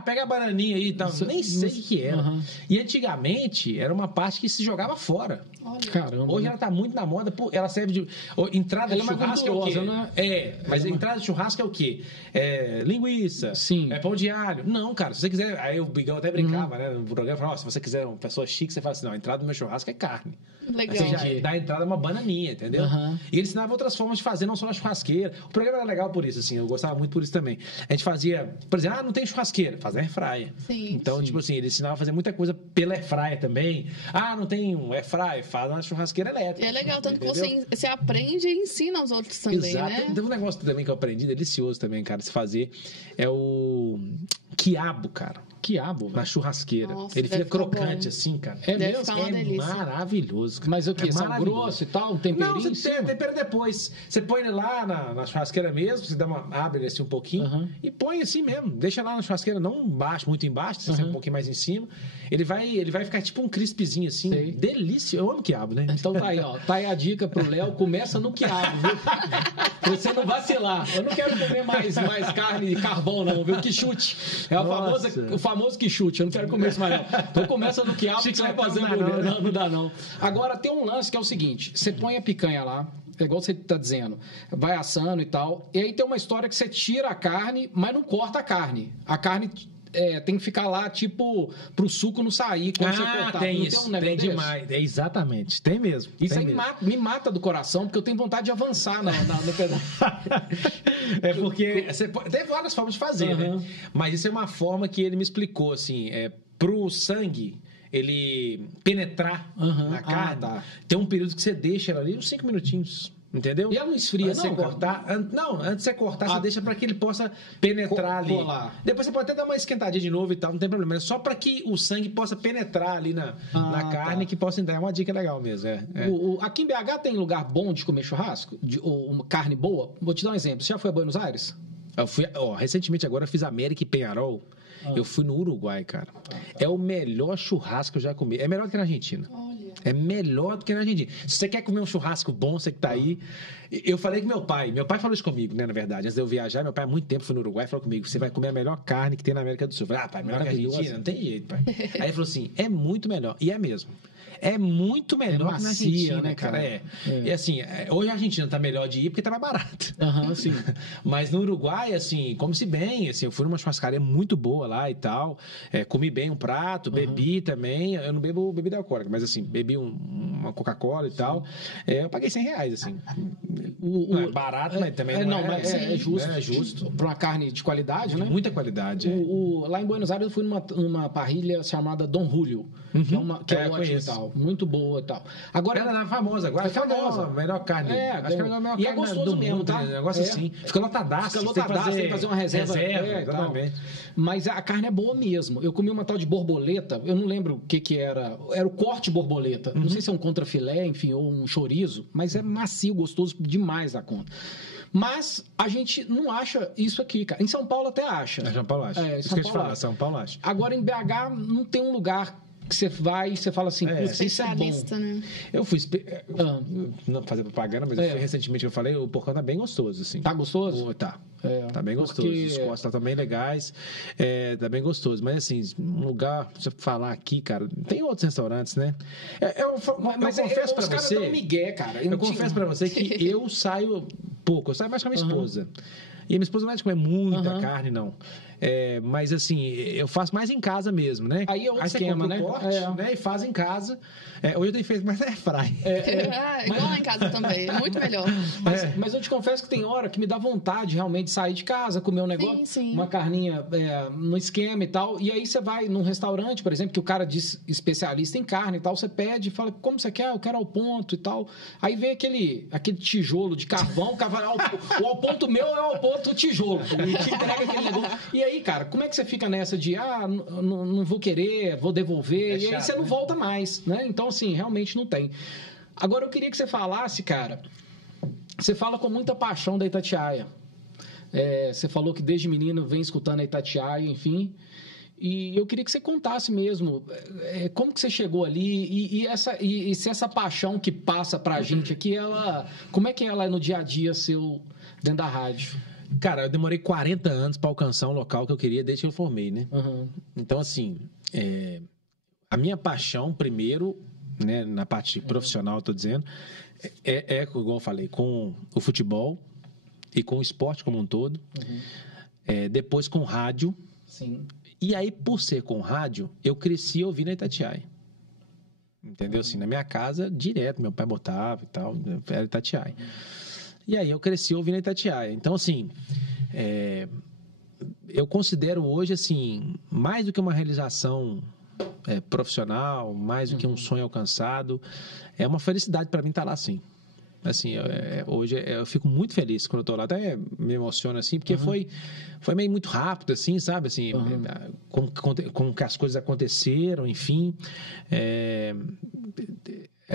pega a bananinha aí e tal, eu nem sei o que era. E antigamente, era uma parte que se jogava fora. Olha. Caramba. Hoje ela tá muito na moda, ela serve de... Entrada de churrasco é o quê? Né? Mas entrada de churrasco é o quê? Linguiça. Sim. Pão de alho. Não, cara, se você quiser... Aí o Bigão até brincava, né? No programa, falava, se você quiser uma pessoa chique, você fala assim, não, a entrada do meu churrasco é carne. Legal. Assim, já dá entrada uma bananinha, entendeu? E ele ensinava outras formas de fazer, não só na churrasqueira. O programa era legal por isso, assim, eu gostava muito por isso também. A gente fazia, por exemplo, não tem churrasqueira, faz airfryer. Então, tipo assim, ele ensinava a fazer muita coisa pela airfryer também. Não tem um airfryer, faz uma churrasqueira elétrica. É legal, tanto que você aprende e ensina aos outros também, Exato. né? Tem um negócio também que eu aprendi, delicioso também, cara, se fazer, é o quiabo, cara. Quiabo, na churrasqueira. Nossa, ele fica crocante assim, cara. É mesmo? É maravilhoso. Mas o que? Sal grosso e tal? Um temperinho? Não, você tempera depois. Você põe ele lá na churrasqueira mesmo, você abre ele assim um pouquinho e põe assim mesmo. Deixa lá na churrasqueira, não embaixo, muito embaixo, você um pouquinho mais em cima. Ele vai ficar tipo um crispzinho assim. Sei. Delícia. Eu amo quiabo, né? Então tá aí, ó. Tá aí a dica pro Léo. Começa no quiabo, viu? Pra você não vacilar. Eu não quero comer mais carne de carvão, não, viu? Que chute. É o famoso que chute. Eu não quero comer isso mais, não. Então começa no quiabo que você vai fazer bonito. Não dá, não. Agora, tem um lance que é o seguinte. Você põe a picanha lá, é igual você tá dizendo, vai assando e tal. E aí tem uma história que você tira a carne, mas não corta a carne. A carne... tem que ficar lá, tipo, pro suco não sair quando você cortar. Tem não isso, tem tem demais. Exatamente, tem mesmo. Isso tem aí mesmo. me mata do coração, porque eu tenho vontade de avançar no pedaço. Porque tem várias formas de fazer, né? Mas isso é uma forma que ele me explicou, assim, pro sangue... ele penetrar na carne, tem um período que você deixa ela ali uns 5 minutinhos. Entendeu? E ela não esfria, antes de você cortar, você deixa para que ele possa penetrar ali. Depois você pode até dar uma esquentadinha de novo e tal, não tem problema. É só para que o sangue possa penetrar ali na carne, que possa entrar. É uma dica legal mesmo. Aqui em BH tem lugar bom de comer churrasco? Ou carne boa? Vou te dar um exemplo. Você já foi a Buenos Aires? Eu fui, recentemente agora eu fiz América e Peñarol. Eu fui no Uruguai, cara. É o melhor churrasco que eu já comi. É melhor do que na Argentina. É melhor do que na Argentina. Se você quer comer um churrasco bom, você que tá aí... Eu falei com meu pai falou isso comigo, né, na verdade. Antes de eu viajar, meu pai há muito tempo foi no Uruguai e falou comigo, você vai comer a melhor carne que tem na América do Sul. Eu falei, pai, melhor que a Argentina? Não tem jeito, pai. Aí ele falou assim, é muito melhor. E é mesmo. É muito melhor que na Argentina, né, cara? E assim, hoje a Argentina tá melhor de ir porque tá mais barato. Sim. Mas no Uruguai, assim, come-se bem. Assim, eu fui numa churrascaria muito boa lá e tal. Comi bem um prato, bebi também. Eu não bebo bebida alcoólica, mas assim, bebi uma Coca-Cola e tal. Eu paguei R$100, assim. Não é barato, mas também mas é justo. É justo. Pra uma carne de qualidade, né? Muita qualidade. Lá em Buenos Aires eu fui numa parrilha chamada Dom Julio, que é ótima e tal. Muito boa e tal. Agora, ela é famosa agora. É famosa. Melhor carne. Acho que é a melhor carne. E é gostoso mesmo, tá? Negócio assim. Fica lotadaço. Tem que fazer uma reserva. Exatamente. Mas a carne é boa mesmo. Eu comi uma tal de borboleta. Eu não lembro o que era. Era o corte borboleta. Não sei se é um contrafilé, enfim, ou um chorizo. Mas é macio, gostoso demais da conta. Mas a gente não acha isso aqui, cara. Em São Paulo até acha. São Paulo acha. Isso que eu te falar, São Paulo acha. Agora em BH não tem um lugar que você vai e você fala assim, isso é bom. Né? Eu fui não fazer propaganda, mas eu fui recentemente que eu falei, o porcão tá bem gostoso, assim. Tá gostoso? Tá. Tá bem gostoso. Os cortes estão bem legais. Tá bem gostoso. Mas assim, um lugar, se eu falar aqui, cara, tem outros restaurantes, né? Mas eu confesso pra você. Migué, cara. Eu confesso pra você que eu saio pouco. Eu saio mais com a minha esposa. E a minha esposa não é de comer muita carne, não. Mas assim, eu faço mais em casa mesmo, né? Aí é o esquema, né? Corte, né? E faz em casa. Hoje eu tenho feito mais airfry. Igual lá em casa também, é muito melhor. Mas eu te confesso que tem hora que me dá vontade realmente de sair de casa, comer um negócio, uma carninha no esquema e tal. E aí você vai num restaurante, por exemplo, que o cara diz especialista em carne e tal, você pede e fala, como você quer? Eu quero ao ponto e tal. Aí vem aquele tijolo de carvão, o ao ponto meu é ao ponto tijolo. E te entrega aquele negócio. E aí, cara, como é que você fica nessa de, não vou querer, vou devolver, e aí você não volta mais, né? Então, assim, realmente não tem. Agora, eu queria que você falasse, cara, você fala com muita paixão da Itatiaia. Você falou que desde menino vem escutando a Itatiaia, enfim, e eu queria que você contasse mesmo como que você chegou ali e se essa paixão que passa pra gente aqui, como é que ela é no dia a dia seu dentro da rádio? Cara, eu demorei 40 anos para alcançar um local que eu queria desde que eu formei, né? Então, assim, a minha paixão, primeiro, né, na parte profissional, eu tô dizendo, igual eu falei, com o futebol e com o esporte como um todo. Depois com rádio. Sim. E aí, por ser com rádio, eu cresci ouvindo a Itatiaia. Entendeu? Assim, na minha casa, direto, meu pai botava e tal, era Itatiaia. E aí eu cresci ouvindo Itatiaia. Então, assim, eu considero hoje, assim, mais do que uma realização profissional, mais do que um sonho alcançado, é uma felicidade para mim estar lá, assim. Assim, hoje eu fico muito feliz quando eu tô lá, até me emociono assim, porque foi meio muito rápido, assim, sabe? Assim, como que as coisas aconteceram, enfim.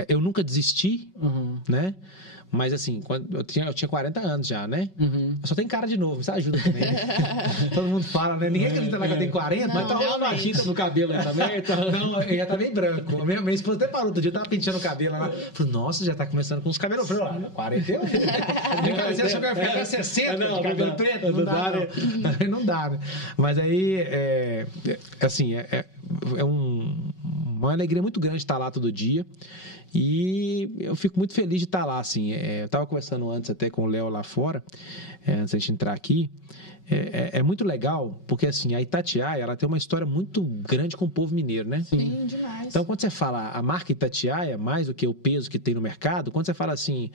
Eu nunca desisti, né? Mas assim, quando eu tinha 40 anos já, né? Eu só tenho cara de novo, isso ajuda também. Todo mundo fala, né? Ninguém acredita lá que eu tenho 40. Mas tá rolando uma tinta no cabelo aí também? Não, eu já tá bem branco. Minha esposa até parou outro dia, eu tava penteando o cabelo lá. Falei, nossa, já tá começando com os cabelos pretos. 40 eu? Você achou que eu ia ficar com 60 de cabelo preto? Não dá, né? Não dá, né? Mas aí, assim, uma alegria muito grande estar lá todo dia. E eu fico muito feliz de estar lá, assim. Eu estava conversando antes até com o Léo lá fora, antes de a gente entrar aqui. É muito legal, porque assim, a Itatiaia, ela tem uma história muito grande com o povo mineiro, né? Sim, demais. Então, quando você fala a marca Itatiaia, mais do que o peso que tem no mercado, quando você fala assim,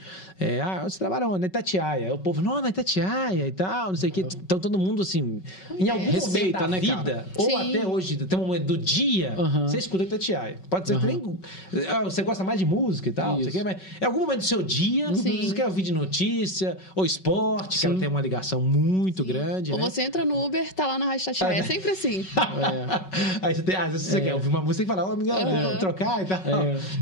você trabalha onde? Na Itatiaia. O povo, não, na Itatiaia e tal, não sei o quê. Então, todo mundo, assim, em algum respeita, momento da vida, cara? ou Sim. até hoje, tem um momento do dia, você escuta Itatiaia. Pode ser que nem... Você gosta mais de música e tal, não sei o quê, mas em algum momento do seu dia, você quer ouvir de notícia, ou esporte, que ela tem uma ligação muito grande. Ou né? você entra no Uber, tá lá na Rádio Itatiaia. É sempre assim. Aí você tem, às vezes você quer ouvir uma música e fala, vamos trocar e tal.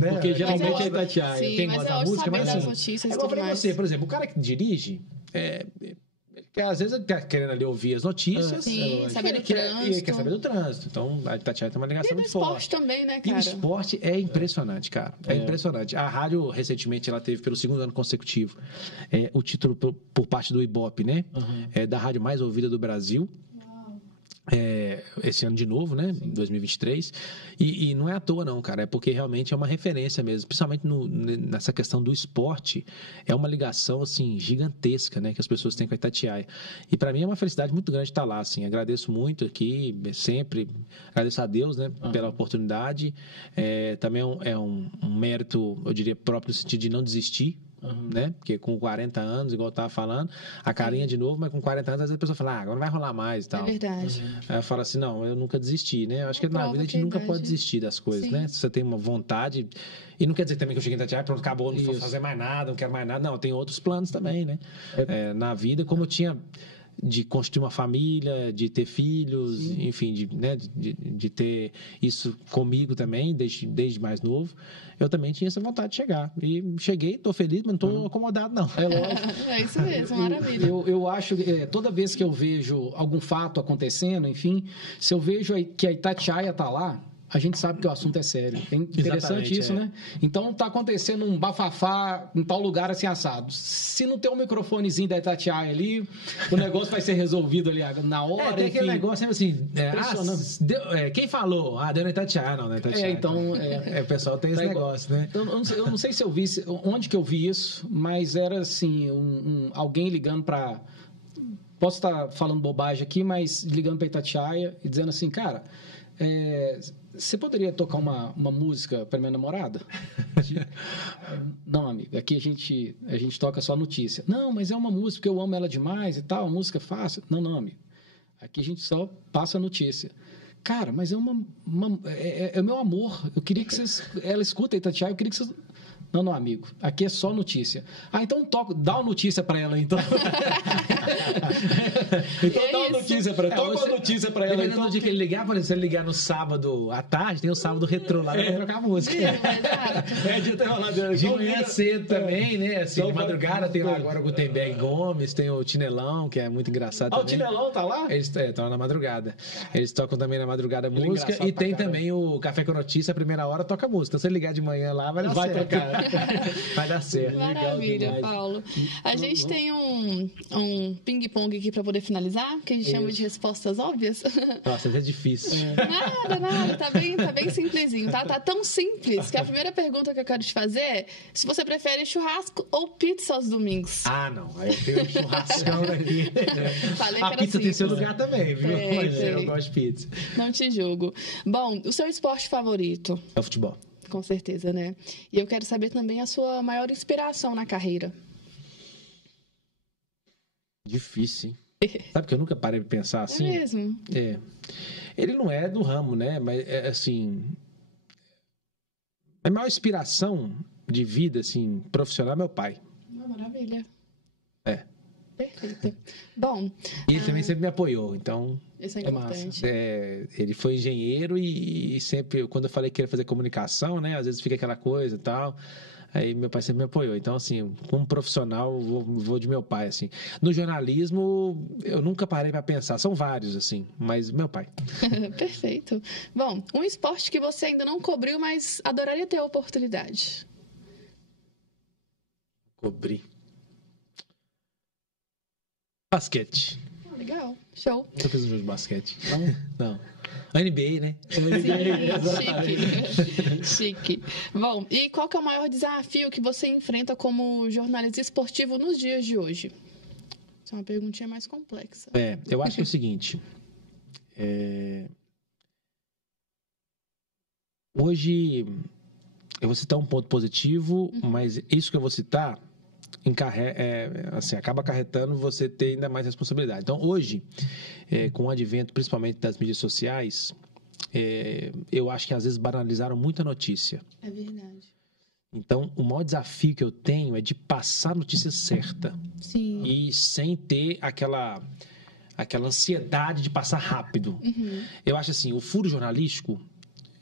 Né? Porque geralmente é Itatiaia. Sim, Quem mas gosta eu da gosto de música, saber mas das assim, notícias é e igual eu tudo falei mais. você, por exemplo, o cara que dirige, que às vezes ele tá querendo ali ouvir as notícias. Sim, saber do e trânsito. quer saber do trânsito. Então, a Itatiaia tem uma ligação E do muito forte. esporte também, né, E o cara? esporte é impressionante, cara. É impressionante. A rádio, recentemente, ela teve, pelo 2º ano consecutivo, o título por parte do Ibope, né? Da rádio mais ouvida do Brasil. Esse ano de novo, né? 2023. E não é à toa, não, cara. É porque realmente é uma referência mesmo. Principalmente nessa questão do esporte. É uma ligação, assim, gigantesca, né? Que as pessoas têm com a Itatiaia. E para mim é uma felicidade muito grande estar lá, assim. Agradeço muito aqui, sempre. Agradeço a Deus, né? Pela oportunidade. Também é um mérito, eu diria, próprio no sentido de não desistir. Né? Porque com 40 anos, igual eu estava falando, a carinha de novo, mas com 40 anos, às vezes a pessoa fala, agora não vai rolar mais e tal. É verdade. Aí eu falo assim, não, eu nunca desisti, né? Eu acho que na vida a gente nunca pode desistir das coisas, né? Se você tem uma vontade, e não quer dizer também que eu cheguei em Itatiaia, pronto, acabou, não vou fazer mais nada, não quero mais nada. Não, tem outros planos também, né? Na vida, como eu tinha de construir uma família, de ter filhos, enfim, de ter isso comigo também, desde mais novo, eu também tinha essa vontade de chegar. E cheguei, estou feliz, mas não estou acomodado, não. É lógico. É isso mesmo, maravilha. Eu acho que toda vez que eu vejo algum fato acontecendo, enfim, se eu vejo que a Itatiaia está lá, a gente sabe que o assunto é sério. É interessante isso, né? Então, está acontecendo um bafafá em tal lugar assim assado. Se não tem um microfonezinho da Itatiaia ali, o negócio vai ser resolvido ali na hora. Tem aquele negócio sempre assim, impressionante. quem falou? Deu na Itatiaia, não, na Itatiaia. Então... o pessoal tem esse negócio, né? Eu não sei se eu vi, onde que eu vi isso, mas era assim, alguém ligando para... Posso estar falando bobagem aqui, mas ligando para Itatiaia e dizendo assim, cara... você poderia tocar uma música para minha namorada? Não, amigo, aqui a gente toca só notícia. Não, mas é uma música que eu amo ela demais e tal, uma música fácil. Não, amigo. Aqui a gente só passa notícia. Cara, mas é é meu amor. Eu queria que ela escuta a Itatiaia, eu queria que vocês... Não, amigo. Aqui é só notícia. Então dá uma notícia pra ela, então. Então dá uma notícia pra ela. Toca uma notícia pra ela. Dependendo do dia que ele ligar, por exemplo, se ele ligar no sábado à tarde, tem o sábado retrô lá, vai trocar a música. De manhã cedo também, né? Assim, de madrugada tem lá agora o Gutenberg Gomes, tem o Tinelão, que é muito engraçado também. O Tinelão tá lá? Eles estão na madrugada. Eles tocam também na madrugada música. E tem também o Café com Notícia, a primeira hora toca música. Então se ele ligar de manhã lá, vai dar certo. Tocar. Vai dar certo. Maravilha, Paulo. A gente tem um ping-pong aqui para poder finalizar, que a gente chama de respostas óbvias. Nossa, é difícil. Nada. Tá bem simplesinho, tá? Tá tão simples que a primeira pergunta que eu quero te fazer é se você prefere churrasco ou pizza aos domingos. Não. Aí eu tenho um churrascão daqui. Falei a pizza tem seu lugar também, viu? Mas eu gosto de pizza. Não te julgo. Bom, o seu esporte favorito? É o futebol. Com certeza, né? E eu quero saber também a sua maior inspiração na carreira. Difícil, hein? Sabe que eu nunca parei de pensar assim? É mesmo? É. Ele não é do ramo, né? Mas, assim... A maior inspiração de vida, assim, profissional é meu pai. Maravilha. É. Perfeito. Bom... E ele também sempre me apoiou, então... Isso é importante. Ele foi engenheiro e sempre... Quando eu falei que ia fazer comunicação, né? Às vezes fica aquela coisa e tal... Aí meu pai sempre me apoiou. Então, assim, como profissional, vou de meu pai, assim. No jornalismo, eu nunca parei para pensar. São vários, assim, mas meu pai. Perfeito. Bom, um esporte que você ainda não cobriu, mas adoraria ter a oportunidade. Cobri. Basquete. Legal. Show. Nunca fiz um jogo de basquete. Não. NBA, né? Chique. Chique. Bom, e qual que é o maior desafio que você enfrenta como jornalista esportivo nos dias de hoje? Essa é uma perguntinha mais complexa. Eu acho que é o seguinte. Hoje, eu vou citar um ponto positivo, mas isso que eu vou citar acaba acarretando você ter ainda mais responsabilidade. Então, hoje, com o advento principalmente das mídias sociais, eu acho que às vezes banalizaram muita notícia. É verdade. Então, o maior desafio que eu tenho é de passar a notícia certa. Sim. E sem ter aquela ansiedade de passar rápido. Uhum. Eu acho assim, o furo jornalístico...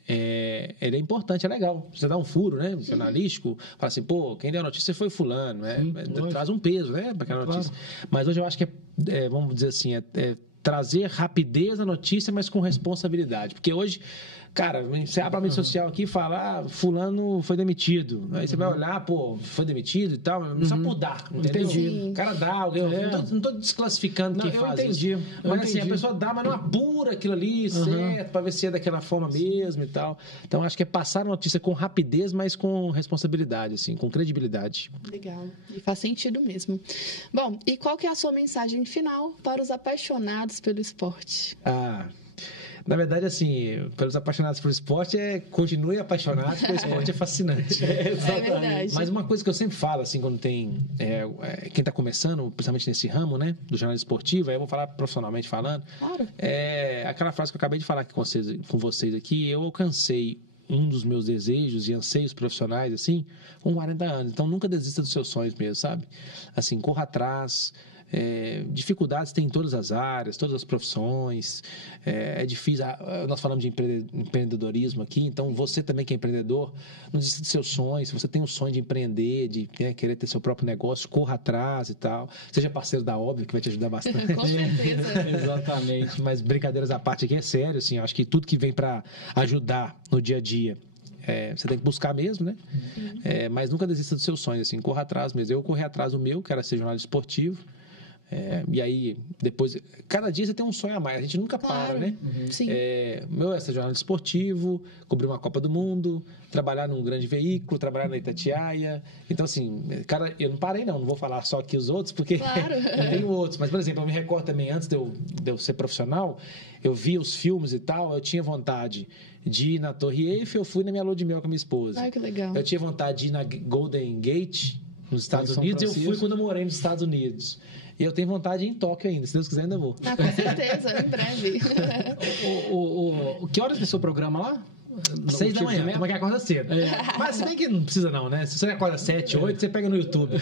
ele é importante, é legal. Você dá um furo, né? Jornalístico, fala assim, pô, quem deu a notícia foi fulano, traz um peso, né? Para aquela notícia. Mas hoje eu acho que vamos dizer assim, trazer rapidez na notícia, mas com responsabilidade. Porque hoje, cara, você abre a mídia social aqui e fala, fulano foi demitido. Aí você vai olhar, pô, foi demitido e tal, só por dar, entendeu? Entendi. O cara dá, alguém... Não tô desclassificando quem faz entendi. isso. Mas assim, a pessoa dá, mas não apura aquilo ali, certo, para ver se é daquela forma mesmo e tal. Então, acho que é passar a notícia com rapidez, mas com responsabilidade, assim, com credibilidade. Legal. E faz sentido mesmo. Bom, e qual que é a sua mensagem final para os apaixonados pelo esporte? Na verdade, assim, pelos apaixonados pelo esporte, continue apaixonado, porque o esporte é fascinante. É verdade. Mas uma coisa que eu sempre falo, assim, quando tem quem está começando, principalmente nesse ramo, né, do jornalismo esportivo, aí eu vou falar profissionalmente falando, Claro. aquela frase que eu acabei de falar com vocês aqui, eu alcancei um dos meus desejos e anseios profissionais, assim, com 40 anos. Então, nunca desista dos seus sonhos mesmo, sabe? Assim, corra atrás. Dificuldades tem em todas as áreas, todas as profissões. É difícil. Nós falamos de empreendedorismo aqui, então você também que é empreendedor, não desista dos seus sonhos. Se você tem um sonho de empreender, de querer ter seu próprio negócio, corra atrás e tal. Seja parceiro da Óbvio, que vai te ajudar bastante. Com certeza. Exatamente. Mas brincadeiras à parte aqui é sério, assim, acho que tudo que vem para ajudar no dia a dia, você tem que buscar mesmo, né? Mas nunca desista dos seus sonhos, assim, corra atrás mesmo. Eu corri atrás do meu, que era ser jornalista esportivo. E aí, depois, cada dia você tem um sonho a mais, a gente nunca para, né? Sim. Meu é ser jornalista esportivo, cobrir uma Copa do Mundo, trabalhar num grande veículo, trabalhar na Itatiaia. Então, assim, cara, eu não parei, não vou falar só aqui os outros, porque eu tenho outros. Mas, por exemplo, eu me recordo também, antes de eu ser profissional, eu via os filmes e tal, eu tinha vontade de ir na Torre Eiffel, eu fui na minha lua de mel com a minha esposa. Ai, que legal. Eu tinha vontade de ir na Golden Gate, nos Estados Unidos, eu fui quando eu morei nos Estados Unidos. E eu tenho vontade de ir em Tóquio ainda. Se Deus quiser, ainda vou. Com certeza, em breve. Que horas é o seu programa lá? 6 da manhã, como é que acorda cedo. Mas se bem que não precisa não, né? Se você acorda 7, 8, você pega no YouTube.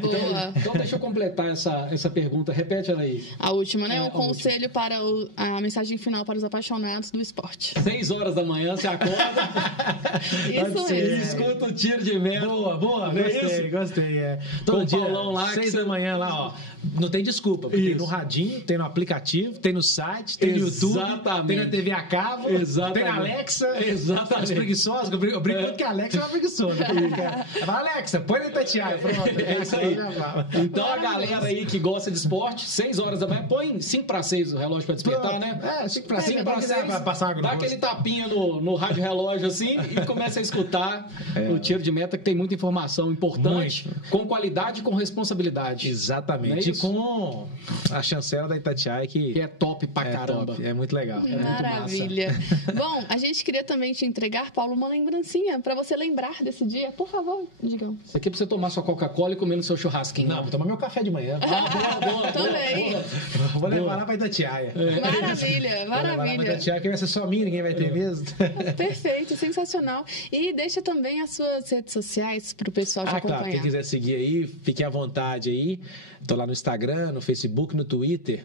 Boa. Então deixa eu completar essa pergunta. Repete ela aí. A última, né? Conselho para a mensagem final para os apaixonados do esporte. 6 horas da manhã, você acorda. Isso mesmo. Escuta o tiro de meta. Boa. Gostei. Todo dia, Paulão lá. 6 da manhã lá, ó. Não tem desculpa. Tem no radinho, tem no aplicativo, tem no site, tem no YouTube, tem na TV a cabo, tem na Alexa. Exatamente. Os preguiçosos, eu brinco muito que a Alexa é uma preguiçosa. Fala, Alexa, põe na Itatiaia. Pronto, é isso aí. Então a galera aí que gosta de esporte, 6 horas da manhã, põe 5 para 6 o relógio para despertar, né? 5 para 6. Dá aquele tapinha no rádio relógio assim e começa a escutar o tiro de meta, que tem muita informação importante, com qualidade e com responsabilidade. Exatamente. E com a chancela da Itatiaia, que é top pra caramba. É muito legal. Maravilha. Bom, a gente queria também também te entregar, Paulo, uma lembrancinha para você lembrar desse dia. Por favor, digam. Isso aqui é para você tomar sua Coca-Cola e comer no seu churrasquinho. Não, vou tomar meu café de manhã. Boa. Também. Vou levar lá para Itatiaia. Maravilha. Vou levar lá para Itatiaia, que vai ser só minha, ninguém vai ter mesmo. Perfeito, sensacional. E deixa também as suas redes sociais para o pessoal te acompanhar. Claro, quem quiser seguir aí, fique à vontade aí. Estou lá no Instagram, no Facebook, no Twitter.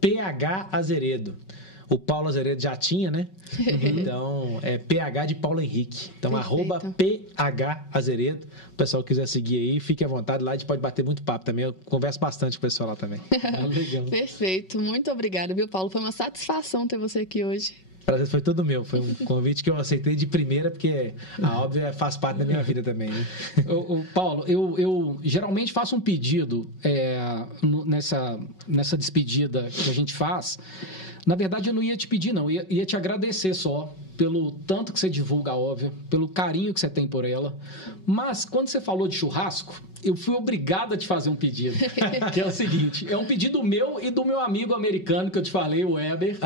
@PHAzeredo. O Paulo Azeredo já tinha, né? Então, é PH de Paulo Henrique. Então, @PHAzeredo. O pessoal que quiser seguir aí, fique à vontade. Lá a gente pode bater muito papo também. Eu converso bastante com o pessoal lá também. Legal. Perfeito. Muito obrigada, viu, Paulo? Foi uma satisfação ter você aqui hoje. O prazer foi todo meu. Foi um convite que eu aceitei de primeira, porque a óbvia faz parte da minha vida também, né? Paulo, eu geralmente faço um pedido nessa despedida que a gente faz. Na verdade, eu não ia te pedir, não. Eu ia te agradecer só pelo tanto que você divulga a óbvia, pelo carinho que você tem por ela. Mas, quando você falou de churrasco, eu fui obrigado a te fazer um pedido, que é o seguinte, é um pedido meu e do meu amigo americano que eu te falei, o Weber,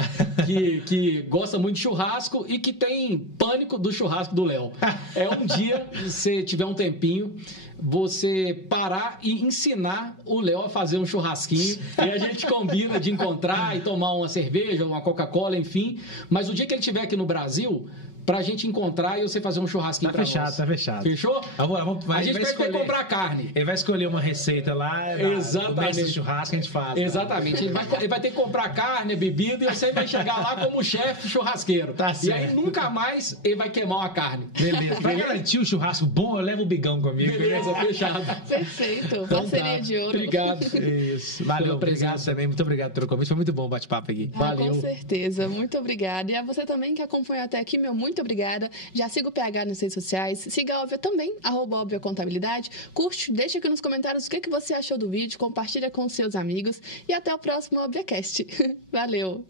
que gosta muito de churrasco e que tem pânico do churrasco do Léo. É um dia, se você tiver um tempinho, você parar e ensinar o Léo a fazer um churrasquinho e a gente combina de encontrar e tomar uma cerveja, uma Coca-Cola, enfim. Mas o dia que ele estiver aqui no Brasil, pra gente encontrar e você fazer um churrasquinho pra nós. Tá fechado. Fechou? A gente vai ter que comprar carne. Ele vai escolher uma receita lá. Exatamente. Do churrasco a gente faz. Exatamente. Ele vai ter que comprar carne, bebida, e você vai chegar lá como chefe churrasqueiro. Tá certo. E aí nunca mais ele vai queimar uma carne. Beleza. Pra garantir o churrasco bom, eu levo o bigão comigo. Beleza, fechado. Perfeito. Então, parceria de ouro. Obrigado. Isso. Valeu, obrigado também. Muito obrigado pelo convite. Foi muito bom o bate-papo aqui. Valeu. Com certeza. Muito obrigada. E a você também que acompanhou até aqui, meu muito obrigada. Já siga o PH nas redes sociais. Siga a Óbvia também, @Óbvia Contabilidade. Curte, deixa aqui nos comentários o que você achou do vídeo. Compartilha com seus amigos. E até o próximo ObviaCast. Valeu!